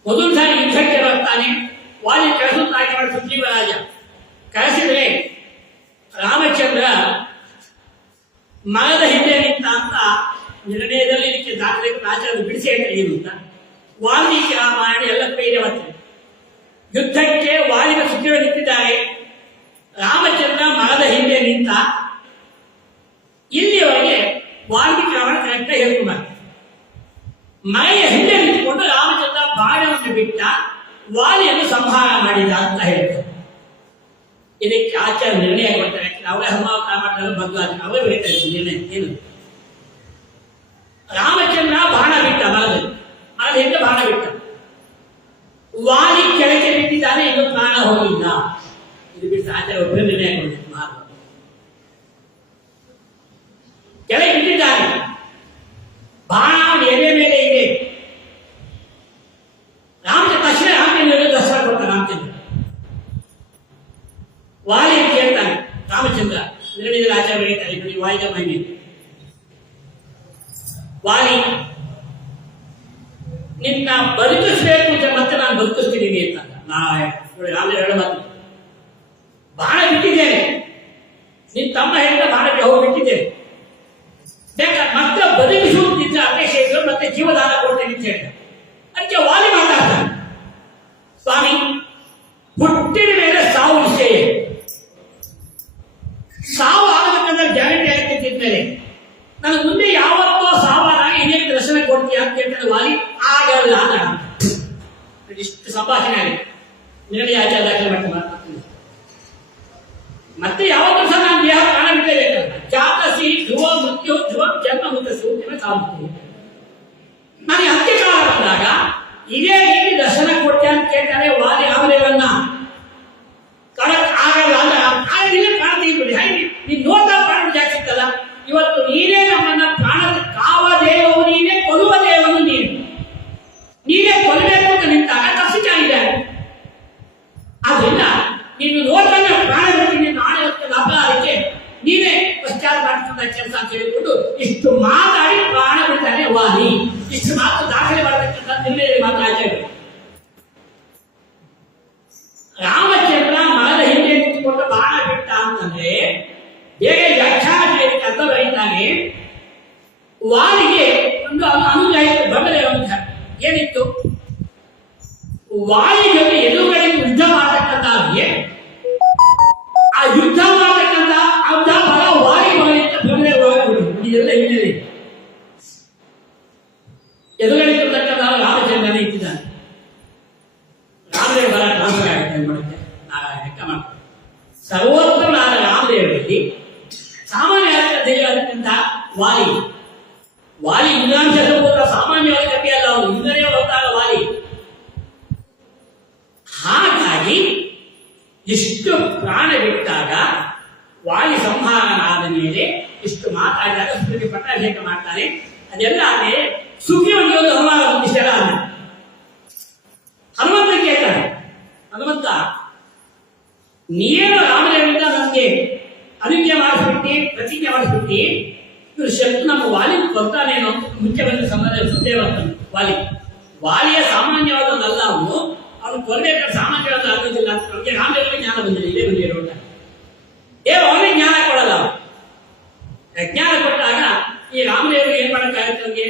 ಮೊದಲು ಸಾರಿ ಯುದ್ಧಕ್ಕೆ ಬರ್ತಾನೆ. ವಾಲಿ ಕಳಿಸುತ್ತ ಆಜ್ಞೆ ಮಾಡಿ ಸುಗ್ರೀವ ರಾಜ ಕಳಿಸಿದ್ರೆ ರಾಮಚಂದ್ರ ಮರದ ಹಿಂದೆ ನಿಂತ ಅಂತ ನಿರ್ಣಯದಲ್ಲಿ ಇದಕ್ಕೆ ದಾಖಲೆ ರಾಜರನ್ನು ಬಿಡಿಸಿ ಹೇಳ್ತಾರೆ. ಏನು ಅಂತ ವಾಲ್ಮೀಕಿ ರಾಮಾಯಣ ಎಲ್ಲ ಕೈಗೆ ಬರ್ತದೆ. ಯುದ್ಧಕ್ಕೆ ವಾಲಿನ ಸುಗ್ರೀವ ನಿಂತಿದ್ದಾರೆ. ರಾಮಚಂದ್ರ ಮರದ ಹಿಂದೆ ನಿಂತ. ಇಲ್ಲಿಯವರೆಗೆ ವಾಲ್ಮೀಕಿ ರಾಮಾಯಣ ಕರೆಕ್ಟಾಗಿ ಹೇಳ್ಕೊಂಡ್ಬಾರ್ದು. ಮನೆಯ ಹಿಂದೆ ನಿಂತುಕೊಂಡು ರಾಮಚಂದ್ರ ಬಾಣವನ್ನು ಬಿಟ್ಟ, ವಾಲಿಯನ್ನು ಸಂಹಾರ ಮಾಡಿದ ಅಂತ ಹೇಳ್ತಾರೆ. ಇದಕ್ಕೆ ಆಚಾರ್ಯ ನಿರ್ಣಯ ಕೊಡ್ತಾರೆ. ಅವರೇ ಹನುಮಾವತಾರ ಮಾಡ್ತಾರೆ, ಭಗವಾನ್ ಅವರೇ ಹೇಳ್ತಾರೆ ನಿರ್ಣಯ ಏನು. ರಾಮಚಂದ್ರ ಬಾಣ ಬಿಟ್ಟ, ಮರದ ಹಿಂದೆ ಬಾಣ ಬಿಟ್ಟ. ವಾಲಿ ಕೆಳಗೆ ಬಿಟ್ಟಿದ್ದಾನೆ, ಇನ್ನು ಪ್ರಾಣ ಹೋಗಿಲ್ಲ. ಇದು ಬಿಟ್ಟು ಆಚಾರ್ಯ ಒಬ್ಬರೇ ನಿರ್ಣಯ ಕೊಡ್ತಾರೆ. ನಿನ್ನ ಬದುಕಿಸ್ಬೇಕು ಅಂತ ಮತ್ತೆ ನಾನು ಬದುಕಿಸ್ತೀನಿ ಅಂತ ನಾನು ಹೇಳ ಮಾತು. ಬಾಣ ಬಿಟ್ಟಿದ್ದೇನೆ, ನಿನ್ನ ತಮ್ಮ ಹೇಳಿದ ಬಾಣಕ್ಕೆ ಹೋಗಿ ಬಿಟ್ಟಿದ್ದೇನೆ, ಬೇಕಾದ್ರೆ ಮತ್ತೆ ಬದುಕಿಸುವುದಿದ್ದ ಅಪೇಕ್ಷೆ ಇದ್ರು ಮತ್ತೆ ಜೀವದಾನ ಕೊಡ್ತೇನೆ ಅಂತ ಹೇಳಿದ. ಅದಕ್ಕೆ ವಾಲಿ ಮಾತಾಡ್ತಾನೆ, ಸ್ವಾಮಿ ಹುಟ್ಟಿದ ಮೇಲೆ ಸಾವು ನಿಶ್ಚಯ, ಸಾವು ಆಗಬೇಕಂದ್ರೆ ಗ್ಯಾರಂಟಿ ಆಗ್ತಿದ್ದ ಮೇಲೆ ನನಗೆ ಮುಂದೆ ಯಾವತ್ತೋ ಸಾವಾದಾಗ ಇನ್ನೇನು ದರ್ಶನ ಕೊಡ್ತೀಯ ಅಂತ ಹೇಳ್ತಾರೆ ವಾಲಿ. ಆಗಲ್ಲ ಇಷ್ಟು ಸಂಭಾಷಣೆ ಆಗಿದೆ. ನಿಮಗೆ ಆಚಾರ ದಾಖಲೆ ಮಾಡ್ತೀನಿ. ಮತ್ತೆ ಯಾವಾಗ ಸಹ ನಾನು ದೇಹ ಪ್ರಾಣ ಬಿಡಲೇಬೇಕಲ್ಲ. ಜಾತಸಿ ಧ್ರುವ ಮೃತ್ಯು ಧ್ರುವ ಜನ್ಮ ಮತ್ತು ಸೂಕ್ಷ್ಮ ಸಾಗುತ್ತೀನಿ. ನನಗೆ ಅಂತ್ಯಕಾಲ ಬಂದಾಗ ಇದೇ ರೀತಿ ದರ್ಶನ ಕೊಡ್ತೀಯ ಅಂತ ಕೇಳ್ತಾರೆ ವಾಲಿ. ಆಮೇಲೆವನ್ನ ಕಡಕ್ ಆಗಲ್ಲ ಅಲ್ಲ, ನೀನೇ ಪ್ರಾಣ ತೆಗೆದುಬಿಡಿ. ಹಾಗೆ ನೀನು ನೋಡ್ತಾ ಪ್ರಾಣ ಜಾಸ್ತಿ ಸಿಗ್ತಲ್ಲ. ಇವತ್ತು ನೀನೇ ನಮ್ಮನ್ನ ಪ್ರಾಣದ ಕಾವ ದೇವವು ನೀನೇ, ಕೊಲ್ಲುವ ದೇವನು ನೀನೇ ಕೊಲ್ಲಬೇಕು ಅಂತ ನಿಂತಾಗ ತಪ್ಪಿಸಿದೆ. ಆದ್ರಿಂದ ನೀನು ನೋಡ್ತಾನೆ ಪ್ರಾಣ ಬಿಡ್ತೀನಿ, ನಾಳೆ ಹೊತ್ತು ಲಾಭ ಅದಕ್ಕೆ ನೀನೇ ಪಶ್ಚಾತ್ ಮಾಡ್ಕೊಂಡ ಕೆಲಸ ಅಂತ ಹೇಳಿಕೊಂಡು ಇಷ್ಟು ಮಾತಾಡಿ ಪ್ರಾಣ ಬಿಡ್ತಾನೆ ವಾಲಿ. ಇಷ್ಟು ಮಾತು ದಾಖಲೆ ಮಾಡಬೇಕಂತ ನಿರ್ಣಯ ಮಾತು ಆಚರಣೆ. ರಾಮಚಂದ್ರ ಮರದ ಹಿಂದೆ ನಿಂತುಕೊಂಡು ಬಾಣ ಬಿಟ್ಟ ಅಂತಂದ್ರೆ ಹೇಗೆ ವ್ಯಾಖ್ಯಾನ ಅರ್ಥ ಬರೀತಾನೆ. ವಾಲಿಗೆ ಒಂದು ಅನುಯಾಯಿ ಬಂದರೆ ಏನಿತ್ತು, ವಾಲಿ ಜೊತೆ ಎದುರುಗಡೆ ಯುದ್ಧ ಮಾಡತಕ್ಕಂಥವ್ರಿಗೆ ಆ ಯುದ್ಧ ಮಾಡತಕ್ಕಂಥ ಅರ್ಧ ಬಲ ವಾಲಿ ಮಗನಿಂದ ಬಂದರೆ ಇದೆಲ್ಲ ಹಿನ್ನೆಲೆ. ಎದುರುಗಡೆ ಇರ್ತಕ್ಕಂಥ ರಾಮಚಂದ್ರನೇ ಇಟ್ಟಿದ್ದಾನೆ. ರಾಮದೇವ ಬರ ಟ್ರಾನ್ಸ್ಫರ್ ಆಗುತ್ತೆ ಮಾಡುತ್ತೆ. ಲೆಕ್ಕ ಮಾಡ್ತಾರೆ ಸರ್ವೋತ್ತಮನಾದ ರಾಮದೇವರಲ್ಲಿ ಸಾಮಾನ್ಯ ಅದಕ್ಕಿಂತ ವಾಲಿ ಇಂದ್ರಾಂಶ ಸಾಮಾನ್ಯವಾದ ಕಥೆ ಅಲ್ಲ, ಅವನು ಇಂದ್ರನೇ ಹೊರತಾಗ ವಾಲಿ. ಹಾಗಾಗಿ ಇಷ್ಟು ಪ್ರಾಣ ಬಿಟ್ಟಾಗ ವಾಲಿ ಸಂಹಾರನಾದ ಮೇಲೆ ಇಷ್ಟು ಮಾತಾಡಿದಾಗ ಸುಖಿ ಪಟ್ಟಾಭಿಷೇಕ ಮಾಡ್ತಾನೆ. ಅದೆಲ್ಲ ಆದ್ರೆ ಸುಖಿಯವನಿಗೆ ಒಂದು ಅನುಮಾನ ಇಷ್ಟೆಲ್ಲ ಅಲ್ಲ. ಹನುಮಂತ ಕೇಳ್ತಾನೆ, ಹನುಮಂತ ನೀನು ರಾಮದೇವರಿಂದ ನನಗೆ ಅನುಜ್ಞೆ ಮಾಡಿಸ್ಬಿಟ್ಟು ಪ್ರತಿಜ್ಞೆ ಮಾಡಿಸ್ಬಿಟ್ಟು ಇವರು ಶತ್ರು ನಮ್ಮ ವಾಲಿ ಕೊಡ್ತಾನೇನೋ ಅಂತ ಮುಖ್ಯವಾಗಿ ಸಂದೇಹ ವಾಲಿಯ ಸಾಮಾನ್ಯವಾದಲ್ಲ. ಅವನು ಕೊರಬೇಕಾದ್ರೆ ಸಾಮಾನ್ಯವಾದ ಆಗೋದಿಲ್ಲ ಅಂತ ನಮಗೆ ರಾಮದೇವರಿಗೆ ಜ್ಞಾನ ಬಂದಿಲ್ಲ. ಇದೇ ಬಂದಿರೋ ಅವನಿಗೆ ಜ್ಞಾನ ಕೊಡಲ್ಲ. ಜ್ಞಾನ ಕೊಟ್ಟಾಗ ಈ ರಾಮದೇವರಿಗೆ ಏನ್ ಮಾಡಕ್ಕಾಗುತ್ತೆ ನಮ್ಗೆ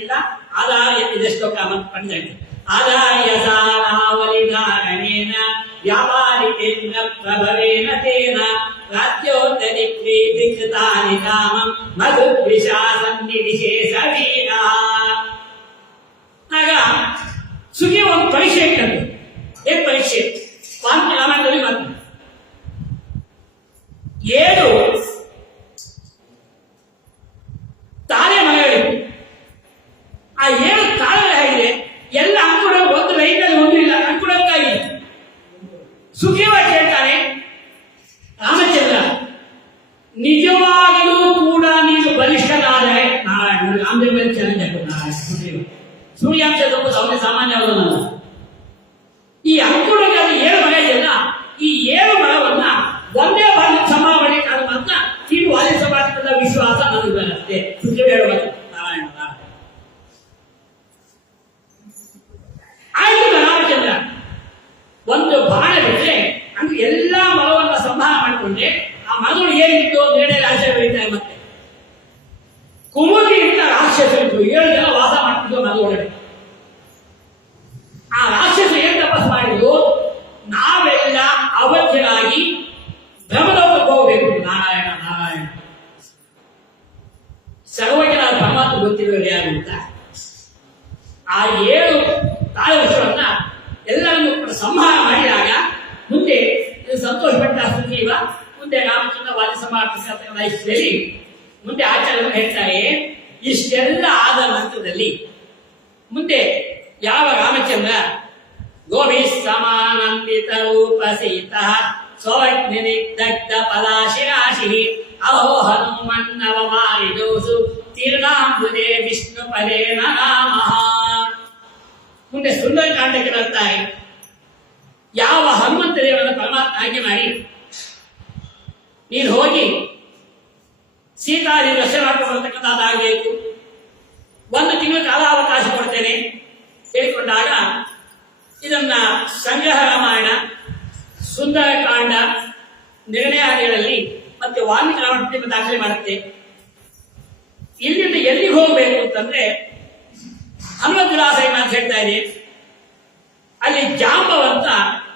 ಇಲ್ಲ. ಆದಾಯ ಇದೆಷ್ಟೋ ಪಂಚಾಯತ್ ಆದಾಯ ಸಾರಾವಲಿಧಾರಣೇನ ವ್ಯಾಪಾರಿಕೇಂದ್ರ ಪ್ರಭವೇನ ತೇನ ರಾಜ್ಯೋತ್ತರಿ ಪ್ರೀತಿಕೃತಾನಿ ಕಾಮಂ ಮಧು ವಿಷಾಸನ್ನಿವಿಶೇಷ ವೀರ. ಆಗ ಸುಖಿ ಒಂದು ಪರೀಕ್ಷೆ ಇಟ್ಟದ್ದು. ಏನ್ ಪರೀಕ್ಷೆ? ವಾಲ್ಮೀಕಿ ರಾಮಾಯಣದಲ್ಲಿ ಮಾತು 7 ತಾಳೆ ಮರಗಳಿವೆ. ಆ 7 ತಾಳೆ ಹೇಗಿದೆ ಎಲ್ಲ ಅಂಕುಡ ಒಂದು ಲೈನಲ್ಲಿ ಒಂದು ಇಲ್ಲ, ಅಂಕುಡಕ್ಕಾಗಿ ಸುಖಿವಾಗಿ ಹೇಳ್ತಾನೆ ರಾಮಚಂದ್ರ, ನಿಜವಾಗಿಯೂ ಕೂಡ ನೀನು ಬಲಿಷ್ಠನಾದರೆ ನಾರಾಯಣ ರಾಮದೇವ ಮೇಲೆ ಚಾಲೆಂಜ್ ಹಾಕೋದು. ನಾರಾಯಣ ಸೂರ್ಯಾಂಶ ಅವನಿಗೆ ಸಾಮಾನ್ಯವಾದಲ್ಲ. ಈ ಅಂಕುಡದಲ್ಲಿ 7 ಮರ ಇದೆಯಲ್ಲ, ಈ 7 ಮರವನ್ನ ಒಂದೇ ಬಾರಿ ಸಮ ಮಾಡಲಿಕ್ಕೆ ಅದು ಮಾತ್ರ ತೀರು ವಾಲಿ ಸಮಾಜದ ವಿಶ್ವಾಸ ನನಗೆ ಬರುತ್ತೆ. ಸುಖಿ ಹೇಳುವ ನಾರಾಯಣ ಆಯ್ತು. ರಾಮಚಂದ್ರ ಒಂದು ಬಾಣ ಬಿಟ್ಟರೆ ಅಂದ್ರೆ ಎಲ್ಲಾ ಮರವನ್ನ ಸಂಹಾರ ಮಾಡಿಕೊಂಡ್ರೆ ಆ ಮರಗಳು ಏನಿತ್ತು ನಿರ್ಣಯ ಆಶ್ಚರ್ಯ ಬರೀತಾರೆ. ಮತ್ತೆ ಕುಮುದಿ ಅಂತ ರಾಕ್ಷಸರಿದ್ರು, 7 ಜನ ವಾಸ ಮಾಡ್ತಿದ್ರು ಮರದ ಒಳಗಡೆ. ಆ ರಾಕ್ಷಸ ಏನ್ ತಪಸ್ ಮಾಡಿದ್ರು, ನಾವೆಲ್ಲ ಅವಧ್ಯರಾಗಿ ಬ್ರಹ್ಮಲೋಕಕ್ಕೆ ಹೋಗಬೇಕು. ನಾರಾಯಣ ನಾರಾಯಣ ಸರ್ವಜ್ಞನ ಪರಮಾತ್ಮ ಗೊತ್ತಿರೋರು ಯಾರು ಅಂತ ಆ 7 ತಾಳೆ ವೃಕ್ಷವನ್ನ ಎಲ್ಲರನ್ನು ಕೂಡ ಸಂಹಾರ ಮಾಡಿದಾಗ ಮುಂದೆ ಸಂತೋಷಪಟ್ಟ ಸುಗ್ರೀವ ಮುಂದೆ ರಾಮಚಂದ್ರ ವಾಲಿ ಸಮಾರ್ಥಿ ಮುಂದೆ ಆಚಾರ್ಯರು ಹೇಳ್ತಾರೆ. ಇಷ್ಟೆಲ್ಲ ಆದ ನಂತರದಲ್ಲಿ ಮುಂದೆ ಯಾವ ರಾಮಚಂದ್ರ ಗೋಭಿ ಸಮಾನಂದಿತ ರೂಪ ಸೀತ ಸ್ವಗ್ನಿಗ್ಧ ಪದಾಶಿರಾಶಿ ಅಹೋ ಹನುಮನ್ನವ ಮಾರಿದೋಸು ತೀರ್ಣಾಂಬುದೇ ವಿಷ್ಣು ಪದೇ ನರಾಮಃ. ಮುಂದೆ ಸುಂದರಕಾಂಡಕ್ಕೆ ಬರ್ತಾರೆ. ಯಾವ ಹನುಮಂತ ದೇವರ ಪರಮಾತ್ಮ ಆಜ್ಞೆ ಮಾಡಿ ನೀನು ಹೋಗಿ ಸೀತಾದಿ ದರ್ಶನ ಮಾಡ್ಕೊಂಡು ಬರ್ತಕ್ಕಂಥದ್ದಾಗಬೇಕು. 1 ತಿಂಗಳ ಕಾಲಾವಕಾಶ ಕೊಡ್ತೇನೆ. ಕೇಳಿಕೊಂಡಾಗ ಇದನ್ನ ಸಂಗ್ರಹ ರಾಮಾಯಣ, ಸುಂದರಕಾಂಡ, ನಿರ್ಣಯಾದಿಗಳಲ್ಲಿ ಮತ್ತೆ ವಾಲ್ಮೀಕಿ ರಾಮಾಯಣ ದಾಖಲೆ ಮಾಡುತ್ತೆ. ಇಲ್ಲಿಂದ ಎಲ್ಲಿಗೆ ಹೋಗಬೇಕು ಅಂತಂದ್ರೆ ಹನುಮಂತದಾಸ ಅಂತ ಹೇಳ್ತಾ ಇದೆ, ಅಲ್ಲಿ ಜಾಂಬವಂತ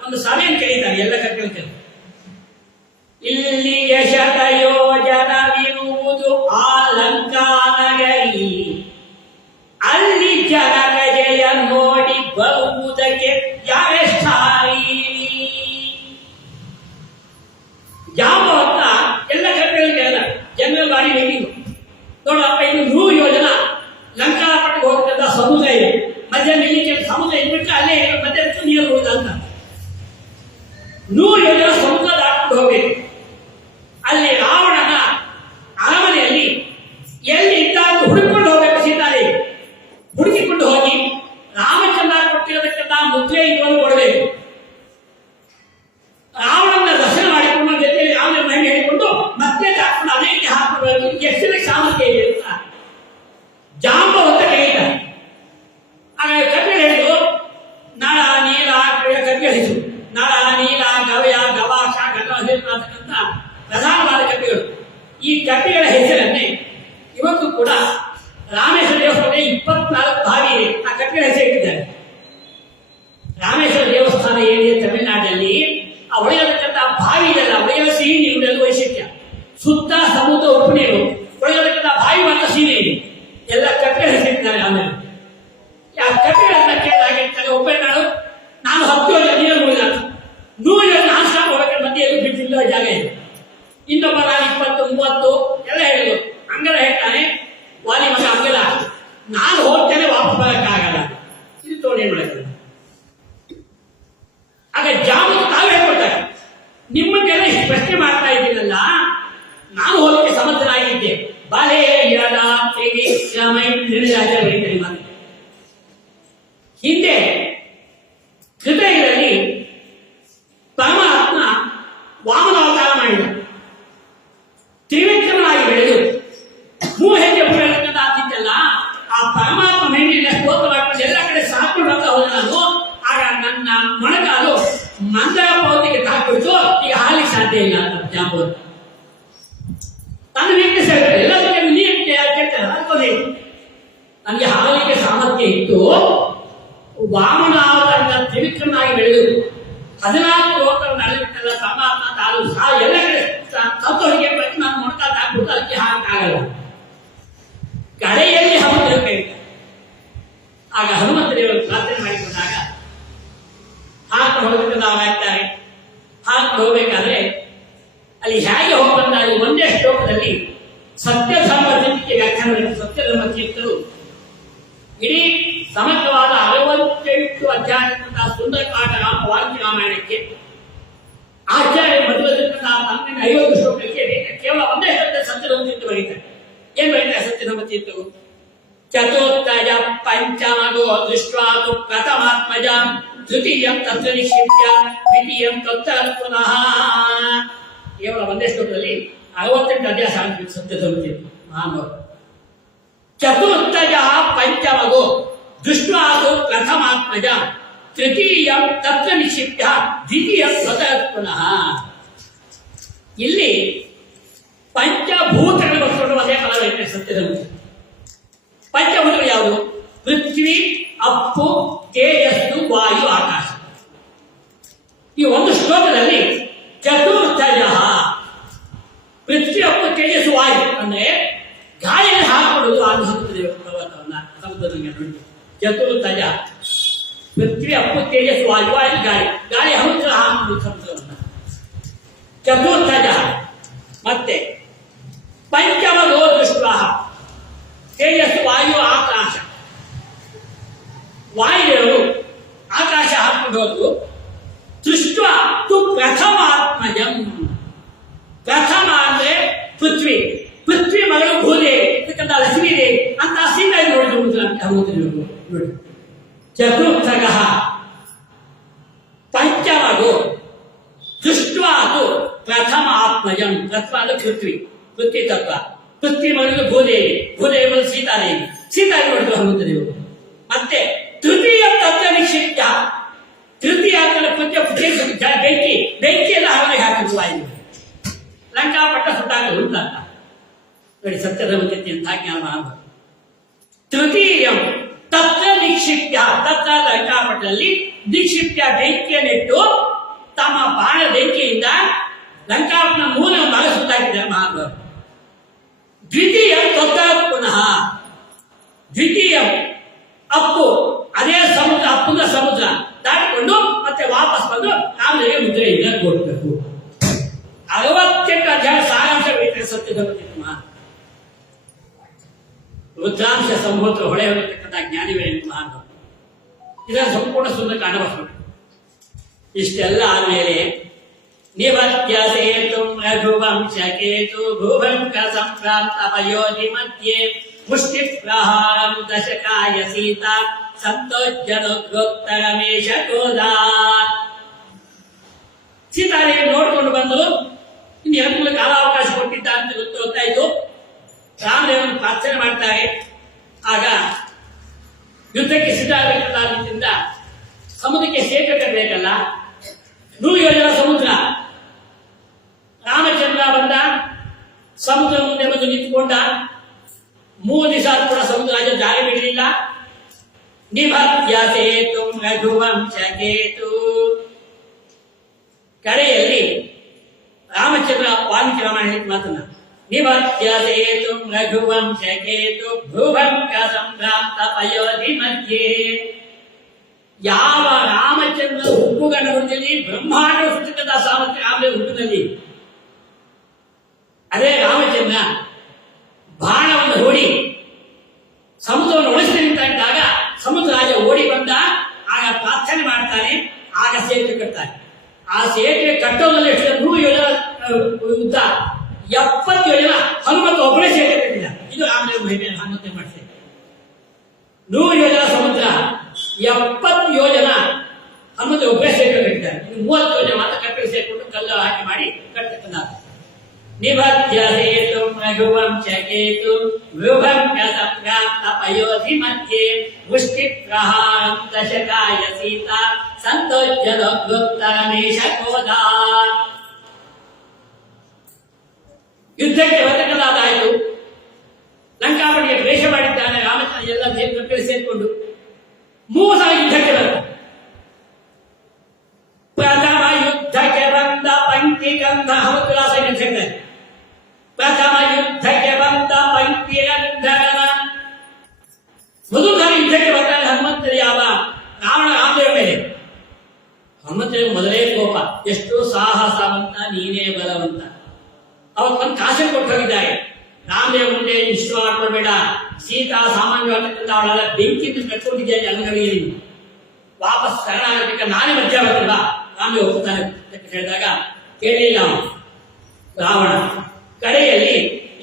ಒಂದು ಸಭೆಯನ್ನು ಕರೀತಾರೆ ಎಲ್ಲ ಕರ್ಕೊಂಡು. ಇಲ್ಲಿ ಯಶಕ ಯೋಜನವಿರುವುದು ಆ ಲಂಕಾನಗರಿ, ಅಲ್ಲಿ ಜನಕ ಜಯ ನೋಡಿ ಬರುವುದಕ್ಕೆ ಯಾವೆಷ್ಟಾರಿ. ಜಾಂಬವಂತ ಎಲ್ಲ ಕರ್ಕೊಂಡು ಜನರಲ್ ಬಾಡಿ ಮೀಟಿಂಗ್ ನೋಡಪ್ಪ, ಇನ್ನು 100 ಯೋಜನ ಲಂಕಾಪಟ್ಟಿಗೆ ಹೋಗ್ತಕ್ಕಂಥ ಸಮುದ್ರ ಇದೆ, ಮಧ್ಯ ನಿಲ್ಲಿಕ್ಕೆ ಸಮುದ್ರ ಇದ್ಬಿಟ್ಟು ಅಲ್ಲೇ ಮಧ್ಯಕ್ಕೆ ನೀರು ಹೋಗುದ ಅಂತ 100 ಯೋಜನ ಸಮುದ್ರ ದಾಟ್ಕೊಂಡು ಹೋಗ್ಬೇಕು. ಅಲ್ಲಿ ರಾವಣನ ಅರಮನೆಯಲ್ಲಿ ಎಲ್ಲಿ ಇದ್ದಾದ್ರೂ ಹುಡುಕಿಕೊಂಡು ಹೋಗ್ಬೇಕು. ಸೀತಾದೇವಿ ಹುಡುಕಿಕೊಂಡು ಹೋಗಿ ರಾಮಚಂದ್ರ ಕೊಟ್ಟಿರತಕ್ಕಂಥ ಮುದ್ರೆ ಇವನ್ನು ಕೊಡಬೇಕು. ರಾವಣನ ದರ್ಶನ ಮಾಡಿಕೊಂಡು ಜೊತೆಯಲ್ಲಿ ರಾಮನ ಮಹಿಮೆ ಹೇಳಿಕೊಂಡು ಮತ್ತೆ ದಾಟ್ಕೊಂಡು ಅನೇಕ ಹಾಕಬೇಕು. ಎಷ್ಟು ಸಾಮರ್ಥ್ಯ ಇದೆ ಅಂತ ಜಾಂಬವಂತ ಕರೀತಾರೆ. ಆಗ ಕವಿ ಹೇಳಿದ್ರು, ನಳ ನೀಲ ಕವಿ ಹೇಳಿದ್ರು, ನಳ ನೀಲ ಗವಯ ಗವಾಕ್ಷ ಗಂಗಾಧೀರ್ತಕ್ಕಂಥ ಪ್ರಧಾನವಾದ ಕವಿಗಳು. ಈ ಕವಿಗಳ ಹೆಸರನ್ನೇ ಇವತ್ತು ಕೂಡ ರಾಮೇಶ್ವರ ದೇವಸ್ಥಾನ 24 ಬಾವಿ ಇದೆ, ಆ ಕವಿಗಳ ಹೆಸರಿಟ್ಟಿದ್ದಾರೆ. ರಾಮೇಶ್ವರ ದೇವಸ್ಥಾನ ಏನಿದೆ ತಮಿಳುನಾಡಿನಲ್ಲಿ, ಆ ಒಳಗಿರತಕ್ಕಂಥ ಬಾವಿ ಇದೆಲ್ಲ, ಒಳಗಿನ ಸಿಹಿ ನೀರು ವೈಶಿಷ್ಟ್ಯ, ಸುತ್ತ ಸಮುದ್ರ ಉಪ್ಪು ನೀರು, ಒಳಗಿರತಕ್ಕಂಥ ಬಾವಿ ಮಾತ್ರ ಸಿಹಿ ಇದೆ, ಎಲ್ಲ ಕವಿಗಳ ಹೆಸರಿಟ್ಟಿದ್ದಾರೆ. ಆಮೇಲೆ ಆ ಕವಿಗಳನ್ನ ಕೇಳಾಗಿರ್ತಾರೆ, ಒಬ್ಬರೇ ನಾನು 10 ಯೋಜನೆ ನೀರು ಮುಗಿದ 100 ಯೋಜನೆ ನಾಶ ಹೋಗಕ್ಕೆ ಮಧ್ಯೆ ಎಲ್ಲೂ ಬಿಟ್ಟಿಲ್ಲ ಜಾಗ ಇದೆ. ಇನ್ನೊಬ್ಬ ನಾನು 20, 30 ಎಲ್ಲ ಹೇಳಿದ್ರು. ಅಂಗಲ ಹೇಳ್ತಾನೆ, ವಾಲಿ ಮಗ ಅಂಗಲ, ನಾನು ಹೋಗ್ತೇನೆ ವಾಪಸ್ ಬರಕ್ಕಾಗಲ್ಲ, ಇದು ತೋಡಿ ಏನ್ ಮಾಡಕ್ಕೆ. ಆಗ ಜಾಮೂನು ತಾವು ಹೇಳ್ಕೊಳ್ತಾರೆ, ನಿಮ್ಮನ್ನೆಲ್ಲ ಇಷ್ಟು ಪ್ರಶ್ನೆ ಮಾಡ್ತಾ ಇದ್ದೀನಲ್ಲ, ನಾನು ಹೋಗಕ್ಕೆ ಸಮರ್ಥನಾಗಿದ್ದೆ. ಬಾಲೇ ಯದಾತ್ರಿ ಶ್ರಮೈ ನಿರ್ರಾಜ ಬರೀತಾರೆ ಮಾತು. ಹಿಂದೆ ಹೃದಯದಲ್ಲಿ ಪರಮಾತ್ಮ ವಾಮನಾವತಾರ ಮಾಡಿದ, ತ್ರಿವಿಕ್ರಮನಾಗಿ ಬೆಳೆದು 3 ಹೆಜ್ಜೆ ಆಗಿದ್ದಲ್ಲ, ಆ ಪರಮಾತ್ಮ ಮೇಲಿನ ಸ್ತೋತ್ರ ಮಾಡ್ಕೊಂಡು ಎಲ್ಲ ಕಡೆ ಸಾಕೊಂಡು ಅಂತ ಹೋದ ನಾನು. ಆಗ ನನ್ನ ಮೊಣಕಾಲು ಮಂದರ ಪೌತಿಗೆ ತಾಕ್ಬಿಡ್ತು, ಈಗ ಹಾಲಿಗೆ ಸಾಧ್ಯ ಇಲ್ಲ ಅಂತ ಜಾಂಬವಂತ ತನ್ನ ವೀಕ್ನೆಸ್ ಹೇಳ್ತಾರೆ. ಎಲ್ಲದಕ್ಕೆ ನೀರು ಕೇಳ್ತಾರೆ, ಅನ್ಕೋದೇ ನನಗೆ ಹಾಲಿಗೆ ಸಾಮರ್ಥ್ಯ ಇತ್ತು. ವಾಮನಾವತಾರದ ತ್ರಿವಿಕ್ರಮನಾಗಿ ಬೆಳೆದು 14 ಲೋಕವನ್ನು ಅಳೆಬಿಟ್ಟಲ್ಲ ಪರಮಾತ್ಮ ತಾನು ಎಲ್ಲ ಕಡೆ ಸತ್ತೋರಿಗೆ ನಾನು ಮೊಣಕಾಲು ಹಾಕ್ಬಿಟ್ಟು ಅದಕ್ಕೆ ಹಾಕಕ್ಕಾಗಲ್ಲ. ಕಡೆಯಲ್ಲಿ ಹನುಮಂತ ಹೇಳ್ತಾರೆ. ಆಗ ಹನುಮಂತ ದೇವರು ಪ್ರಾರ್ಥನೆ ಮಾಡಿಕೊಂಡಾಗ ಹಾಕೊಂಡು ಹೋಗ್ಬೇಕು ನಾವು ಆಗ್ತಾರೆ. ಹಾಕೊಂಡು ಹೋಗ್ಬೇಕಾದ್ರೆ ಅಲ್ಲಿ ಹೇಗೆ ಹೋಗ್ಬಂದಾಗ ಒಂದೇ ಶ್ಲೋಕದಲ್ಲಿ ಸತ್ಯಧರ್ಮ ತೀರ್ಥಕ್ಕೆ ವ್ಯಾಖ್ಯಾನ ಮಾಡಿದ್ರು. ಸತ್ಯಧರ್ಮ ತೀರ್ಥರು ಇಡೀ ಸಮಗ್ರವಾದ 68 ಅಧ್ಯಾಯದ ಸುಂದರಕಾಂಡ ವಾಲ್ಮೀಕಿ ರಾಮಾಯಣಕ್ಕೆ ಆಚಾರ್ಯ ಮಧ್ವದಿಂದ ತನ್ನ 50 ಶ್ಲೋಕಕ್ಕೆ ಕೇವಲ ಒಂದೇ ಶ್ಲೋಕದಲ್ಲಿ ಸತ್ಯಧರ್ಮ ತೀರ್ಥ ಬರೀತಾರೆ. ಏನ್ ಬರೀತಾರೆ ಸತ್ಯಧರ್ಮ ತೀರ್ಥರು? ಚತುರ್ಥಯ ಪಂಚಮಗೋ ದೃಷ್ಟ್ವಾತು ಪ್ರಥಮಾತ್ಮಜ ತೃತೀಯಂ ತತ್ರ ನಿಕ್ಷಿಪ್ಯ ದ್ವಿತೀಯಂ ತತ್ರ ಪುನಃ. ಕೇವಲ ಒಂದೇ ಶ್ಲೋಕದಲ್ಲಿ 68 ಅಧ್ಯಾಯ ಸಾಧಿಸಿದ ಸತ್ಯಧರ್ಮ ತೀರ್ಥ ಮಹಾನುಭಾವರು. ಚತುರ್ಥಯ ಪಂಚಮಗೋ ದೃಷ್ಟ್ವಾತು ಪ್ರಥಮಾತ್ಮಜ ತೃತೀಯಂ ತತ್ರ ನಿಕ್ಷಿಪ್ಯ ದ್ವಿತೀಯಂ ತತ್ರ ಪುನಃ. ಇಲ್ಲಿ ಪಂಚಭೂತಗಳ ವಸ್ತುಗಳು ಅದೇ ಫಲವೈತೆ ಸತ್ಯಧರ್ಮ. ಪಂಚಭೂತಗಳು ಯಾವುದು? ಪೃಥ್ವಿ, ಅಪ್ಪು, ತೇಜಸ್ಸು, ವಾಯು, ಆಕಾಶ. ಈ ಒಂದು ಶ್ಲೋಕದಲ್ಲಿ ಚತುರ್ಥಯ ಪೃಥ್ವಿ, ಅಪ್ಪು, ತೇಜಸ್ಸು, ವಾಯು ಅಂದ್ರೆ ಗಾಳಿಯಲ್ಲಿ ಹಾಕಿಕೊಳ್ಳುವುದು ಆ ಪರ್ವತವನ್ನ ಸಮುದ್ರದಂಗೆ ನೋಡಿ. ಚತುರ್ಥಯ ಪೃಥ್ವಿ, ಅಪ್ಪು, ತೇಜಸ್ಸು, ವಾಯು, ವಾಯು ಗಾಳಿ, ಗಾಳಿ ಸಮುದ್ರ ಹಾಕುವುದು ಸಮುದ್ರವನ್ನ ಚತುರ್ಥಯ. ಮತ್ತೆ ಪಂಚಮಗೋ ದೃಷ್ಟ ತೇಜಸ್ಸು, ವಾಯು, ಆಕಾಶ. ವಾಯುಗಳು ಆಕಾಶ ಹಾಕೊಂಡು ಹೋದ್ರು. ದೃಷ್ಟ ತು ಪ್ರಥಮಾತ್ಮಜಂ. ಪ್ರಥಮ ಅಂದ್ರೆ ಪೃಥ್ವಿ, ಪೃಥ್ವಿ ಮಗಳು ಭೂದೇವಿ, ಇದಕ್ಕಂತ ಲಕ್ಷ್ಮೀದೇವಿ ಅಂತ ಸೀತಾ ನೋಡಿದ್ರು. ನೋಡಿ ಚತುರ್ಥಗ ಪಂಚಮಗೋ ದೃಷ್ಟ್ವಾತು ಪ್ರಥಮ ಆತ್ಮಜಂ. ಪ್ರಥಮ ಅಂದ್ರೆ ಪೃಥ್ವಿ, ಪೃಥ್ವಿ ತತ್ವ. ಪೃಥ್ವಿ ಮಗಳು ಭೂದೇವಿ, ಭೂದೇವಿ ಮಗಳು ಸೀತಾದೇವಿ, ಸೀತಾದೇವಿ ನೋಡಿದ್ರು ಹನುಮಂತ ದೇವರು. ಮತ್ತೆ ತೃತೀಯ ನಿಕ್ಷಿಪ್ಯ ತೃತೀಯ ಕೊಂಚ ಬೆಂಕಿಯನ್ನು ಅವನಿಗೆ ಹಾಕಿರುವ ಲಂಕಾಪಟ್ಟ ಸುಟ್ಟಾಗ ಉಂಟಂತ ನೋಡಿ. ಸತ್ಯದ ಮುಂಚೆ ಅಂತ ಜ್ಞಾನ ಮಾಡಬಹುದು. ತೃತೀಯಂ ತತ್ರ ನಿಕ್ಷಿಪ್ಯ, ತತ್ರ ಲಂಕಾಪಟ್ಟದಲ್ಲಿ ನಿಕ್ಷಿಪ್ಯ ಬೆಂಕಿಯನ್ನಿಟ್ಟು ತಮ್ಮ ಬಾಣ ಬೆಂಕಿಯಿಂದ ಲಂಕಾಪಟ್ಟಣ ಮೂಲ ಭಾಗ ಸುತ್ತಾಕಿದ್ದಾರೆ ಮಹಾನುಭಾವರು. ದ್ವಿತೀಯ ತೊತ್ತ ಪುನಃ ದ್ವಿತೀಯ ಅಪ್ಪು ಅದೇ ಸಮುದ್ರ, ಅಪ್ಪುನ ಸಮುದ್ರ ದಾಟಿಕೊಂಡು ಮತ್ತೆ ವಾಪಸ್ ಬಂದು ಆಮೇಲೆ ಮುದ್ರೆಯಿಂದ ಕೊಡ್ಬೇಕು. 68 ಅಧ್ಯಾಯ ಸಾರಾಂಶ ಬೇಕಿದೆ ಸತ್ಯದ ರುದ್ರಾಂಶ ಸಂಭೂತ ಹೊಳೆ ಹೊರತಕ್ಕಂಥ ಜ್ಞಾನಿವೇ ಮಹಾನುಭಾವ. ಇದರ ಸಂಪೂರ್ಣ ಸುಂದರ ಅನುಭವಿಸಬೇಕು. ಇಷ್ಟೆಲ್ಲ ಆದ್ಮೇಲೆ ನಿವತ್ಯ ಸೇತು ರಘುವಂಶಕೇತು ಭೂಭಂಗ ಸಂಕ್ರಾಂತ ಪಯೋಧಿ ಮಧ್ಯೆ ಮುಷ್ಟಿ ಪ್ರಹಾರಂ ದಶಕಾಯ ಸೀತಾ ಸಂತೋಜ್ಜನೋತ್ತರಮೇಶ ಕೋದಾ. ಸೀತಾದೇವಿ ನೋಡ್ಕೊಂಡು ಬಂದು ಇನ್ನು 2 ಕಾಲಾವಕಾಶ ಕೊಟ್ಟಿದ್ದ ಅಂತ ಗೊತ್ತಾಯ್ತು. ರಾಮದೇವನ ಪ್ರಾರ್ಥನೆ ಮಾಡ್ತಾರೆ. ಆಗ ಯುದ್ಧಕ್ಕೆ ಸಿದ್ಧವಾಗಬೇಕಾದ್ರಿಂದ ಸಮುದ್ರಕ್ಕೆ ಸೇತುವೆ ಕಟ್ಟಬೇಕಲ್ಲ, 100 ಯೋಜನ ಸಮುದ್ರ. ರಾಮಚಂದ್ರ ಬಂದ, ಸಮುದ್ರ ಮುಂದೆ ಬಂದು ನಿಂತುಕೊಂಡ. 3 ದಿವಸ ಕೂಡ ಸಮುದ್ರ ರಾಜ ಜಾಗ ಬಿಡಲಿಲ್ಲ. ನಿಭತ್ಯ ಸೇತು ರಘುವಂಶಕೇತು. ಕಡೆಯಲ್ಲಿ ರಾಮಚಂದ್ರ ವಾಲ್ಮೀಕಿ ರಾಮಾಯಣ ಮಾತನ್ನ ನಿಭತ್ಯ ಸೇತು ರಘುವಂಶಕೇತು ಭೂಭಂಗ ಸಂಭ್ರಾಂತ ಪಯೋಧಿ ಮಧ್ಯೆ. ಯಾವ ರಾಮಚಂದ್ರ ಹುಟ್ಟುಗಣ ಹುಟ್ಟಿದಲ್ಲಿ ಬ್ರಹ್ಮಾಂಡ ಹುಟ್ಟುಕದ ಸಾಮರ್ಥ್ಯ ರಾಮದೇವ ಹುಟ್ಟಿನಲ್ಲಿ, ಅದೇ ರಾಮಚಂದ್ರ ಬಾಣವನ್ನು ಹೂಡಿ ಸಮುದ್ರವನ್ನು ಉಳಿಸಿ ನಿಂತಾಗ ಸಮುದ್ರ ರಾಜ ಓಡಿ ಬಂದ. ಆಗ ಪ್ರಾರ್ಥನೆ ಮಾಡ್ತಾನೆ. ಆಗ ಸೇತುವೆ ಕಟ್ತಾನೆ. ಆ ಸೇತುವೆ ಕಟ್ಟೋದ್ರಲ್ಲಿ ಎಷ್ಟು 100 ಯೋಜನ ಉದ್ದ, 70 ಯೋಜನ ಹನುಮಂತ ಒಬ್ಬನೇ ಸೇತುವೆ ಕಟ್ಟಿದ. ಇದು ರಾಮದೇವ ಮಹಿಮೆ ಹನುಮಂತ ಮಾಡ್ತೇವೆ. 100 ಯೋಜನ ಸಮುದ್ರ, 70 ಯೋಜನ ಹನುಮಂತ ಒಬ್ಬನೇ ಸೇತುವೆ ಕಟ್ಟಿದ್ದಾರೆ. 30 ಯೋಜನ ಮಾತ್ರ ಕಟ್ಟಲು ಸೇರ್ಕೊಂಡು ಕಲ್ಲು ಹಾಕಿ ಮಾಡಿ ಕಟ್ಟತಕ್ಕಂಥ ನಿಭತ್ಯ ಸೇತು ರಘುವಂಶಕೇತು ಭೂಭಂಗ ಸಂಕ್ರಾಂತ ಪಯೋಧಿ ಮಧ್ಯೆ ಮುಷ್ಟಿ ಪ್ರಹಾರಂ ದಶಕಾಯ ಸೀತಾ ಸಂತೋಜ್ಜನೋತ್ತರಮೇಶ ಕೋದಾ. ಯುದ್ಧಕ್ಕೆ ಹೊರಟದಾದಾಯಿತು. ಲಂಕಾಪಟ್ಟಿಗೆ ಪ್ರವೇಶ ಮಾಡಿದ್ದಾನೆ ರಾಮಚಂದ್ರ. ಎಲ್ಲ ದೇವಕಟ್ಟೆ ಸೇರಿಕೊಂಡು 3 ಸಲ ಯುದ್ಧಕ್ಕೆ ಬಂದ. ಪ್ರಥಮ ಯುದ್ಧಕ್ಕೆ ಬಂದ ಪಂಕ್ತಿಗಂಧ ಹಮಕುಲಾಸ ಹೇಳ್ತಾರೆ. ಪ್ರಥಮ ಯುದ್ಧಕ್ಕೆ ಬಂದ ಪಂಕ್ತಿಗಂಧನ ಮೊದಲು ನಾನು ಯುದ್ಧಕ್ಕೆ ಬರ್ತಾನೆ ಹನುಮಂತನ. ಯಾವ ರಾವಣ ರಾಮದೇವ ಮೇಲೆ ಹನುಮಂತನಿಗೆ ಮೊದಲೇ ಕೋಪ. ಎಷ್ಟು ಸಾಹಸವಂತ, ನೀನೇ ಬಲವಂತ. ಅವತ್ತು ಕಾಸೆ ಕೊಟ್ಟು ಹೋಗಿದ್ದಾರೆ. ರಾಮದೇವ ಮುಂದೆ ಇಷ್ಟು ಮಾಡ್ಕೊಳ್ಬೇಡ, ಸೀತಾ ಸಾಮಾನ್ಯವಾಗಿರ್ತಕ್ಕಂಥ ಅವಳೆಲ್ಲ ಬೆಂಕಿ ಕಟ್ಕೊಂಡಿದ್ದೇನೆ ಅಲ್ಲಗರಿಗೆ, ವಾಪಸ್ ಶರಣಾಗಬೇಕ, ನಾನೇ ಮಧ್ಯ ಬರಲ್ಲ. ರಾಮದೇವ ಹೋಗ್ತಾನೆ ಅಂತ ಹೇಳಿದಾಗ ಕೇಳಲಿಲ್ಲ ರಾವಣ. ಕಡೆಯಲ್ಲಿ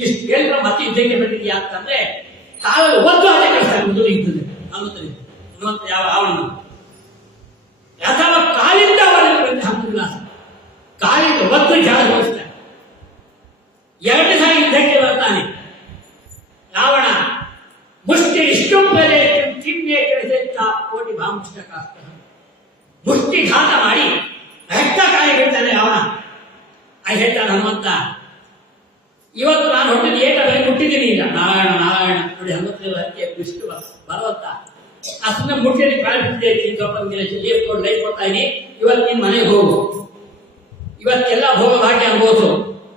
ಇಷ್ಟು ಹೇಳಿದ್ರೆ ಮತ್ತೆ ಯುದ್ಧಕ್ಕೆ ಬಂದಿದ್ಯಾ ಅಂತಂದ್ರೆ ಕಾಲಲ್ಲಿ ಒಂದು ಅದೇ ಕಳಿಸ್ತಾರೆ. ಮೊದಲು ಯುದ್ಧದಲ್ಲಿ ಹನುಮಂತ ಯಾವ ರಾವಣ ಅಥವಾ ಕಾಲಿಂದ ಅವರಲ್ಲಿ ಹಂತವಿಲಾಸ, ಕಾಲಿಂದ ಒತ್ತು ಜಾಗ ಹೋಗಿಸ್ತಾರೆ. 2 ಸಲ ಯುದ್ಧಕ್ಕೆ ಬರ್ತಾನೆ ರಾವಣ. ಮುಷ್ಟಿ ಇಷ್ಟು ಮೇಲೆ ಚಿಹ್ನೆ ಕೆಳಿಸಿದ್ದ ಕೋಟಿ ಭಾಮುಷ್ಟಕ ಮುಷ್ಟಿ ಘಾತ ಮಾಡಿ ರಕ್ತ ಕಾಯಿ ಹೇಳ್ತಾನೆ ರಾವಣ. ಹೇಳ್ತಾನೆ ಹನುಮಂತ, ಇವತ್ತು ನಾನು ಹೊಟ್ಟಿದ್ದು ಏಕದಲ್ಲಿ ಮುಟ್ಟಿದ್ದೀನಿ. ಇಲ್ಲ ನಾರಾಯಣ ನಾರಾಯಣ ನೋಡಿ ಹನುಮಂತ ವಿಷ್ಣು ಬಲವಂತ. ಅಷ್ಟನ್ನ ಮುಟ್ಟಿಯಲ್ಲಿ ಕಾಯಿ ಬಿಟ್ಟಿದ್ದೆ, ಲೈಫ್ ಕೊಡ್ತಾ ಇದೀನಿ. ಇವತ್ತು ನೀನ್ ಮನೆಗೆ ಹೋಗು, ಇವತ್ತೆಲ್ಲ ಭೋಗ ಭಾಗ್ಯ ಅನುಭವಿಸು,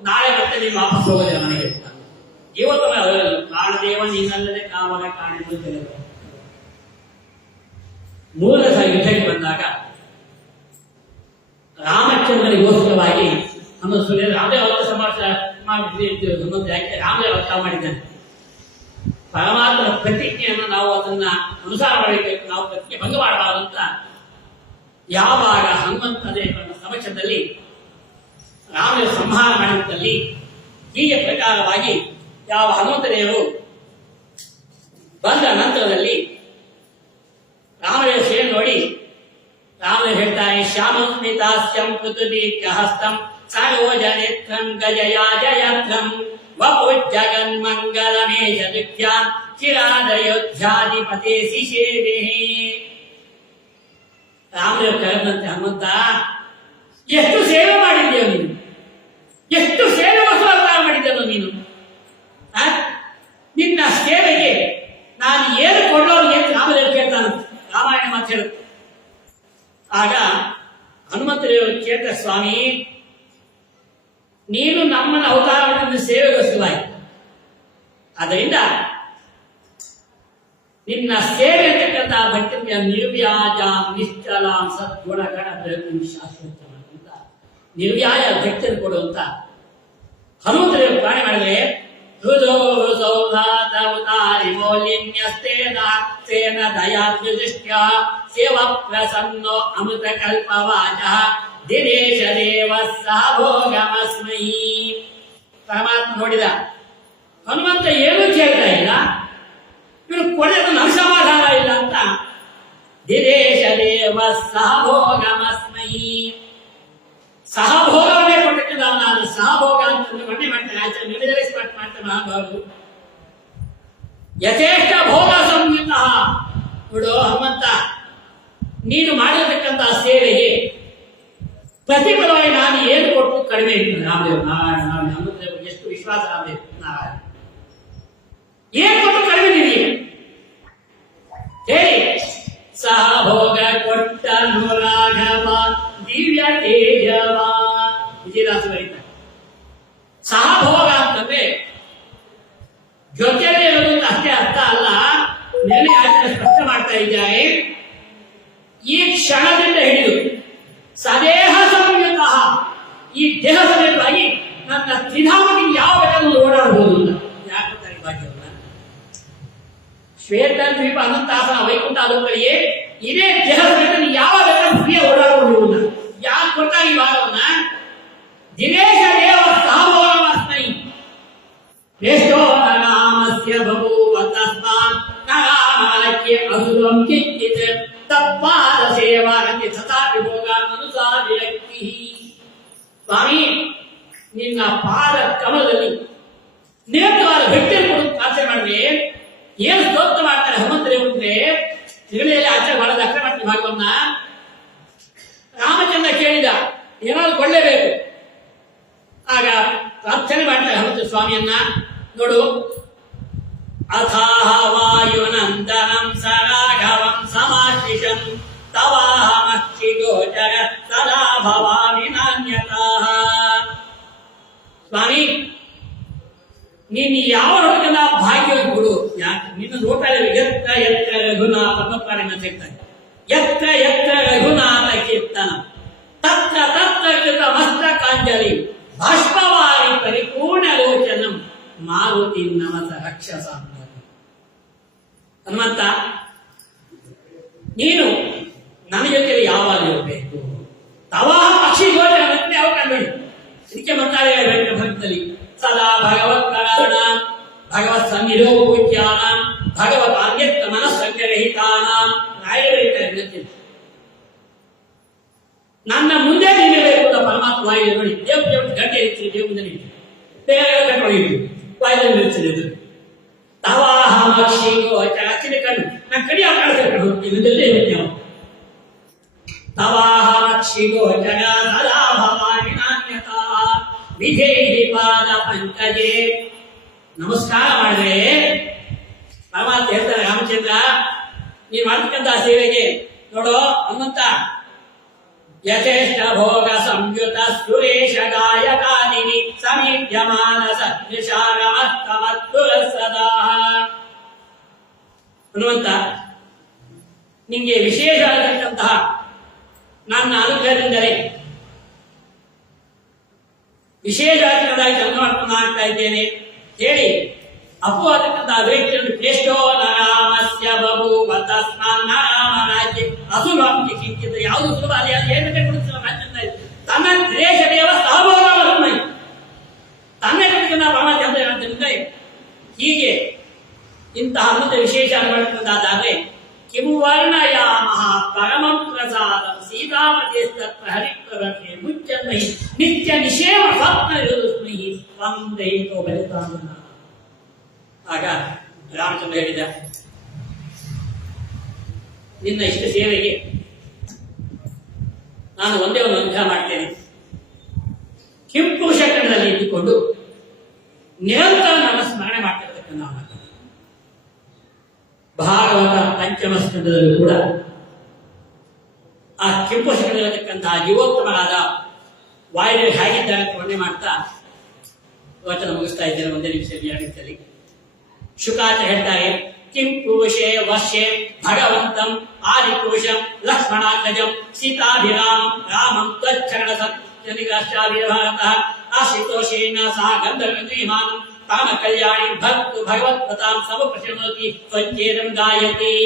ನಾಳೆ ಮತ್ತೆ ನೀನು ವಾಪಸ್ ಹೋಗೋದಿಲ್ಲ ಮನೆಗೆ. ಇವತ್ತು ಕಾಣದೇವ ನೀನಲ್ಲದೆ ಕಾವಾಗ ಕಾಣಿದ್ದು. 3ನೇ ಸಲ ಯುದ್ಧಕ್ಕೆ ಬಂದಾಗ ರಾಮಚಂದ್ರನಿಗೋಸ್ಕರವಾಗಿ ನಮ್ಮ ರಾಮದೇವ ಅವರ ಸಮಾಜ ಹನುಮಂತ ಯಾಕೆ ರಾಮದೇವ ಅವತಾರ ಮಾಡಿದ್ದಾನೆ. ಪರಮಾತ್ಮ ಪ್ರತಿಜ್ಞೆಯನ್ನು ನಾವು ಅದನ್ನ ಅನುಸಾರ ಮಾಡಬೇಕು, ನಾವು ಪ್ರತಿಜ್ಞೆ ಭಂಗ ಮಾಡಬಾರದಂತ ಯಾವಾಗ ಹನುಮಂತ ದೇವರ ಸಮಕ್ಷದಲ್ಲಿ ರಾಮದೇವ ಸಂಹಾರ ಮಾಡಿದಲ್ಲಿ ಹೀಗೆ ಪ್ರಕಾರವಾಗಿ ಯಾವ ಹನುಮಂತ ದೇವರು ಬಂದ ನಂತರದಲ್ಲಿ ರಾಮದೇವ ಸೇವೆ ನೋಡಿ ರಾಮದೇವ ಹೇಳ್ತಾರೆ, ಶ್ಯಾಮಸ್ಮಿತಾಸ್ಯಂ ಪೃಥುದೀರ್ಘ ಹಸ್ತಂ ಸರೋಜನೇತ್ರಂ ಗಜಯಾಜಯತ್ರಂ ವಪು ಜಗನ್ಮಂಗಲಮೇಶ ದಿವ್ಯಾಂ ಚಿರಾದಯೋಧ್ಯಾಧಿಪತೆ ಶಿಶೇವೆ. ರಾಮದೇವ ಕರೆದಂತೆ, ಹನುಮಂತ ಎಷ್ಟು ಸೇವೆ ಮಾಡಿದ್ಯೋ ನೀನು, ಎಷ್ಟು ಸೇವೆ ವಸೂಲಾಗ ಮಾಡಿದ್ದೇನೋ ನೀನು. ನಿನ್ನ ಸೇವೆಗೆ ನಾನು ಏನು ಕೊಳ್ಳೋರು ಎಂದು ರಾಮದೇವ್ ಕೇಳ್ತಾನೆ. ರಾಮಾಯಣ ಮಾತು ಹೇಳುತ್ತೆ. ಆಗ ಹನುಮಂತದೇವರು ಕೇಳ್ತಾರೆ, ಸ್ವಾಮಿ ನೀನು ನಮ್ಮನ್ನ ಅವತಾರವನ್ನು ಸೇವೆಗೊಳಿಸಲಾಯಿತು, ಅದರಿಂದ ನಿನ್ನ ಸೇವೆ ಅಂತಕ್ಕಂಥ ಭಕ್ತಿಯ ನಿರ್ವ್ಯಾಜ ನಿಶ್ಚಲ ಸದ್ಗುಣಗಣ ಶಾಶ್ವತ ಅಂತ ನಿರ್ವ್ಯಾಜ ಭಕ್ತಿಯನ್ನು ಕೊಡುವಂತ ಹನುಮಂತದೇವರು ಪ್ರಾಣಿ ಮಾಡಿದ್ರೆ ಹೃದೋ ಹೃದೌಧಾರಿ ಮೌಲಿನ್ಯಸ್ತೇನ ದಯಾದೃಷ್ಟ್ಯ ಸೇವಾ ಪ್ರಸನ್ನೋ ಅಮೃತ ಕಲ್ಪವಾಚ ದಿನೇಶ ದೇವ ಸಾಭೋಗಮಸ್ಮೈ. ಪರಮಾತ್ಮ ನೋಡಿದ, ಹನುಮಂತ ಏನೂ ಕೇಳ್ತಾ ಇಲ್ಲ, ಇವರು ಕೊನೆಗೂ ನನ್ನ ಸಮಾಧಾನ ಇಲ್ಲ ಅಂತ ದಿನೇಶ ದೇವ ಸಹಭೋಗಮಸ್ಮೈ. ಸಹಭೋಗವನ್ನೇ ಕೊಟ್ಟಿದ್ದ ನಾನು ಸಹಭೋಗ ಅಂತ ಮಣ್ಣೆ ಮಾಡ್ತೇನೆ, ಆಚರಣೆ ನಿರ್ಧರಿಸಿ ಮಾಡ್ತೇನೆ ಮಹಾಭಾಗು. ಯಥೇಷ್ಟ ಭೋಗ ಸಂಯುತ. ನೋಡು ಹನುಮಂತ, ನೀನು ಮಾಡಿರತಕ್ಕಂತಹ ಸೇವೆಗೆ ಪ್ರತಿಫಲವಾಗಿ ನಾನು ಏನು ಕೊಟ್ಟು ಕಡಿಮೆ ಇರ್ತದೆ. ರಾಮದೇವ್ ನಾರಾಯಣ ಹನುಮಂತದೇವ್ ಎಷ್ಟು ವಿಶ್ವಾಸ. ರಾಮದೇವ್ ನಾರಾಯಣ ಏನು ಕೊಟ್ಟು ಕಡಿಮೆ ಇದೆಯೇ ಹೇಳಿ. ಸಹಭೋಗ ಕೊಟ್ಟನು ರಾಘವ ದಿವ್ಯ ತೇಜವ. ವಿಜಯದಾಸ ಬರೀತಾರೆ, ಸಹಭೋಗ ಅಂತಂದ್ರೆ ಜೊತೆಯಲ್ಲಿ ಇರೋದು ಅಷ್ಟೇ ಅರ್ಥ ಅಲ್ಲ. ನೆಲೆ ಸ್ಪಷ್ಟ ಮಾಡ್ತಾ ಇದ್ದಾರೆ. ಈ ಕ್ಷಣದಿಂದ ಹಿಡಿದು ಸದೇಹ ಸಂಯುತ, ಈ ದೇಹ ಸಮೇತವಾಗಿ ನನ್ನ ತ್ರಿಧಾಮಕ್ಕೆ ಯಾವ ಬೇಕಾದ್ರೂ ಓಡಾಡಬಹುದು ಅಂತ. ಯಾಕೆ ಭಾಗ್ಯವನ್ನ ಶ್ವೇತ ದ್ವೀಪ ಅನಂತಾಸನ ವೈಕುಂಠ ಲೋಕಗಳಿಗೆ ಇದೇ ದೇಹ ಸಮೇತ ಯಾವ ಬೇಕಾದ್ರೂ ಫ್ರೀಯ ಓಡಾಡಬಹುದು. ಯಾಕೆ ಕೊಟ್ಟ ಈ ಭಾಗವನ್ನ? ದಿನೇಶ ದೇವ ಸಹಭೋಗಮಸ್ಮೈ ಶ್ರೇಷ್ಠೋ ನಾಮಸ್ಯ ಬಭೂವ ತಸ್ಮಾತ್ ನಾಮಾಖ್ಯ ಅಸುರಂ ಕಿಂಚಿತ್ ತತ್ಪಾದ ಸೇವಾರಕ್ಕೆ ತಥಾಪಿ ಭೋಗಾನ್ ಅನುಸಾರಿ ವ್ಯಕ್ತಿ. ಸ್ವಾಮಿ, ನಿನ್ನ ಪಾದ ಕಮಲದಲ್ಲಿ ನೇರವಾದ ಭಕ್ತಿಯನ್ನು ಕೊಡು ಪ್ರಾರ್ಥನೆ ಮಾಡಿದ್ರೆ ಏನು ಸ್ತೋತ್ರ ಮಾಡ್ತಾರೆ ಹನುಮಂತದೇವರು ಅಂದ್ರೆ ತಿರುಳಿಯಲ್ಲಿ ಆಚರಣೆ ಮಾಡೋದು ಅಕ್ರಮ ಮಾಡ್ತೀವಿ ಭಾಗವನ್ನ. ರಾಮಚಂದ್ರ ಕೇಳಿದ, ಏನಾದ್ರು ಕೊಳ್ಳೇಬೇಕು. ಆಗ ಪ್ರಾರ್ಥನೆ ಮಾಡ್ತಾರೆ ಹನುಮಂತ ಸ್ವಾಮಿಯನ್ನ. ನೋಡು, ಅಥಾಹ ವಾಯುನಂದನಂ ಸರಾಘವಂ ಸಮಾಶಿಷಂ ತವಾಹಮಕ್ಷಿ ಗೋಚರ ಸದಾ ಭವಾಮಿ ನಾನ್ಯತಃ. ಸ್ವಾಮಿ, ನೀನು ಯಾವ ನೋಡಕ್ಕೆಲ್ಲ ಭಾಗ್ಯವಾಗಿ ಕೊಡು. ಯಾಕೆ ನಿನ್ನ ನೋಡ್ತಾರೆ ಎತ್ತ ಎತ್ತ ರಘುನಾಥ ಪರಮಾತ್ಮನ ಸಿಗ್ತಾರೆ. ಎತ್ತ ಎತ್ತ ರಘುನಾಥ ಕೀರ್ತನ ತತ್ರ ತತ್ರ ಕೃತ ಮಸ್ತಕಾಂಜಲಿ ಬಾಷ್ಪವಾರಿ ಪರಿಪೂರ್ಣ ಲೋಚನಂ ಮಾರುತಿ ನಮಸ ರಕ್ಷಸ. ಹನುಮಂತ, ನೀನು ನನ್ನ ಜೊತೆಯಲ್ಲಿ ಯಾವಾಗ ಇರಬೇಕು. ತವಾ ಪಕ್ಷಿ ಗೋಚರ ಯಾವ ಕಂಡು ಇದಕ್ಕೆ ಮಂತ್ರಾಲಯ ಭಕ್ತದಲ್ಲಿ ಸದಾ ಭಗವತ್ ಕರಣ ಭಗವತ್ ಸನ್ನಿಧೋ ಪೂಜ್ಯಾನ ಭಗವತ್ ಅನ್ಯತ್ ಮನಸ್ಸಂಗ್ರಹಿತಾನ. ರಾಯರಿಗೆ ನನ್ನ ಮುಂದೆ ನಿಲ್ಲಬೇಕು ಅಂತ ಪರಮಾತ್ಮ ವಾಯು ನೋಡಿ. ದೇವ್ ಗಂಟೆ ಇರ್ತೀರಿ, ದೇವ್ ಮುಂದೆ ನಿಂತು ಬೇಗ ಕಟ್ಕೊಂಡಿದ್ವಿ ವಾಯು ನಿಲ್ಲಿಸಿದ್ರು. ತವಾಹ ಮಕ್ಷಿ ಗೋಚರ ಹಚ್ಚಿನ ಕಣ್ಣು ನಾನು ಕಡಿ ಕಾಣಿಸ್ಕೊಂಡು ಇದಲ್ಲೇ ಇರುತ್ತೆ ನಾವು. ತವಾಹ ಮಕ್ಷಿ ಗೋಚರ ಸದಾ ಭವಾನಿ ನಾನ್ಯತಾ ವಿಧೇಹಿ ಪಾದ ಪಂಕಜೆ. ನಮಸ್ಕಾರ ಮಾಡಿದ್ರೆ ಪರಮಾತ್ಮ ಹೇಳ್ತಾರೆ, ರಾಮಚಂದ್ರ ನೀನ್ ಮಾಡ್ತಕ್ಕಂಥ ಸೇವೆಗೆ ನೋಡೋ ಹನುಮಂತ, ಯಥೇಷ್ಟ ಭೋಗ ಸಂಯುತ ಸುರೇಶ ಗಾಯಕಾದಿನಿ ಸಮೀಪ್ಯ ಮಾನಸ ನಿಶಾರಮಸ್ತಮತ್ತು ಸದಾ. ಹನುಮಂತ, ನಿಂಗೆ ವಿಶೇಷವಾದಂತಹ ನನ್ನ ಅನುಗ್ರಹದಿಂದಲೇ ವಿಶೇಷವಾಗಿ ಜನ್ಮವನ್ನು ಮಾಡ್ತಾ ಇದ್ದೇನೆ ಹೇಳಿ ಅಪವಾದಕ್ಕಂತಹ ವ್ಯಕ್ತಿಯನ್ನು ಶ್ರೇಷ್ಠೋ ನರಾಮಸ್ಯ ಬಭೂವ ತಸ್ಮಾನ್ ನರಾಮ ರಾಜ್ಯ ಅಸುಭಂತಿ ಕಿಂಚಿತ್. ಯಾವುದು ಸುಲಭ ಅಲ್ಲಿ ಅದು ಏನು ಕೊಡುತ್ತಿಲ್ಲ ರಾಜ್ಯ ತನ್ನ ದೇಶ ದೇವ ಸಹಭೋಗಮಸ್ಮೈ ತನ್ನೇ ಕೊಡುತ್ತಿಲ್ಲ ಪರಮಾತ್ಮ. ಹೀಗೆ ಇಂತಹ ಅಮೃತ ವಿಶೇಷ ಮಾಡತಕ್ಕಂತಾದ್ರೆ ಕಿಂವರ್ಣಯಾಮಃ ಪರಮಂ ಪ್ರಸಾದ ಸೀತಾಪತಿಸ್ತತ್ರ ಹರಿಪ್ರವರ್ತೆ ಮುಚ್ಚನ್ಮಹಿ ನಿತ್ಯ ನಿಷೇವ ಸ್ವಪ್ನ ಯೋಸ್ಮಹಿ ವಂದಯಿತೋ ಬಲಿತಾಂಗನ. ಆಗ ರಾಮಚಂದ್ರ ಹೇಳಿದ, ನಿನ್ನ ಇಷ್ಟ ಸೇವೆಗೆ ನಾನು ಒಂದೇ ಒಂದು ಅನುಗ್ರಹ ಮಾಡ್ತೇನೆ. ಕಿಂಪುರುಷ ಕಣದಲ್ಲಿ ಇಟ್ಟುಕೊಂಡು ನಿರಂತರ ನನ್ನ ಸ್ಮರಣೆ ಮಾಡ್ತಿರ್ತಕ್ಕಂಥ ಭಾಗವತ ಪಂಚಮ ಸ್ಕಂದದಲ್ಲೂ ಕೂಡ ಆ ಕಿಂಪುರುಷ ಕಣದಲ್ಲಿರತಕ್ಕಂತಹ ಜೀವೋತ್ತಮರಾದ ವಾಯುದೇವರು ಹೇಗಿದ್ದಾರೆ ಅಂತ ವರ್ಣನೆ ಮಾಡ್ತಾ ವಚನ ಮುಗಿಸ್ತಾ ಇದ್ದೇನೆ. ಒಂದೇ ನಿಮಿಷದಲ್ಲಿ 2 ನಿಮಿಷದಲ್ಲಿ ಶುಕಾಚಾರ್ಯ ಹೇಳ್ತಾರೆ, ಕಿಂಪುರುಷೇ ವಶ್ಯೆ ಭಗವಂತಂ ಆದಿಪುರುಷಂ ಲಕ್ಷ್ಮಣಾಗ್ರಜಂ ಸೀತಾಭಿರಾಮಂ ರಾಮಂ ತ್ವಚ್ಚರಣ ಸತ್ಯನಿಗಾಶ್ಚಾಭಿರ್ಭಾರತಃ ಆಶ್ರಿತೋಷೇಣ ಸಹ ಗಂಧರ್ವೀಮಾನಂ ಕಾಮ ಕಲ್ಯಾಣಿ ಭಕ್ತು ಭಗವತ್ಪತಾಂ ಸಮಪ್ರಶನೋತಿ ತ್ವಚ್ಚೇದಂ ಗಾಯತಿ.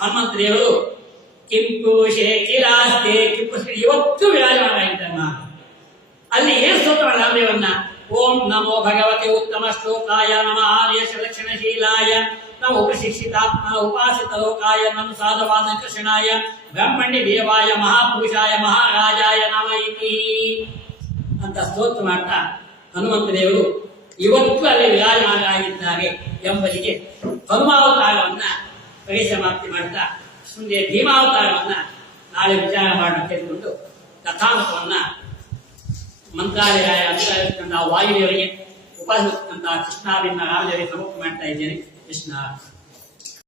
ಹನುಮಂತದೇವರು ಕಿಂಪುರುಷೇ ಕಿಲಾಸ್ತೆ ಕಿಂಪುರುಷ ಇವತ್ತು ವಿರಾಜಮಾನಾಗಿದ್ದಾನೆ. ಅಲ್ಲಿ ಏನು ಸ್ತೋತ್ರ ರಾಮದೇವನ್ನ ಓಂ ನಮೋ ಭಗವತೆ ಉತ್ತಮ ಶ್ಲೋಕಾಯ ನಮಃ ಆರ್ಯಶ ಲಕ್ಷಣಶೀಲಾಯ ನಮ ಉಪಶಿಕ್ಷಿತಾತ್ಮ ಉಪಾಸಿತ ಲೋಕಾಯ ನಮ ಸಾಧವಾದ ಕೃಷ್ಣಾಯ ಬ್ರಹ್ಮಣ್ಯ ದೇವಾಯ ಮಹಾಪುರುಷಾಯ ಮಹಾರಾಜಾಯ ನಮ ಇತಿ ಅಂತ ಸ್ತೋತ್ರ ಮಾಡ್ತಾ ಹನುಮಂತ ದೇವರು ಇವತ್ತು ಅಲ್ಲಿ ವಿರಾಜಮಾನರಾಗಿದ್ದಾರೆ ಎಂಬುದಿಗೆ ಹನುಮಾವತಾರವನ್ನ ಪರಿಸಮಾಪ್ತಿ ಮಾಡ್ತಾ ಮುಂದೆ ಭೀಮಾವತಾರವನ್ನ ನಾಳೆ ವಿಚಾರ ಮಾಡಿ ತೆಗೆದುಕೊಂಡು ಕಥಾಮಕವನ್ನ ಮಂತ್ರಾಲಯ ಅಂತ ವಾಯುದೇವರಿಗೆ ಉಪಾಸಿಸಿದಂತಹ ಕೃಷ್ಣಾಭಿನ್ನ ರಾಮದೇವರಿಗೆ ಸಮರ್ಪಣೆ ಮಾಡ್ತಾ ಇದ್ದೇನೆ. ಕೃಷ್ಣ.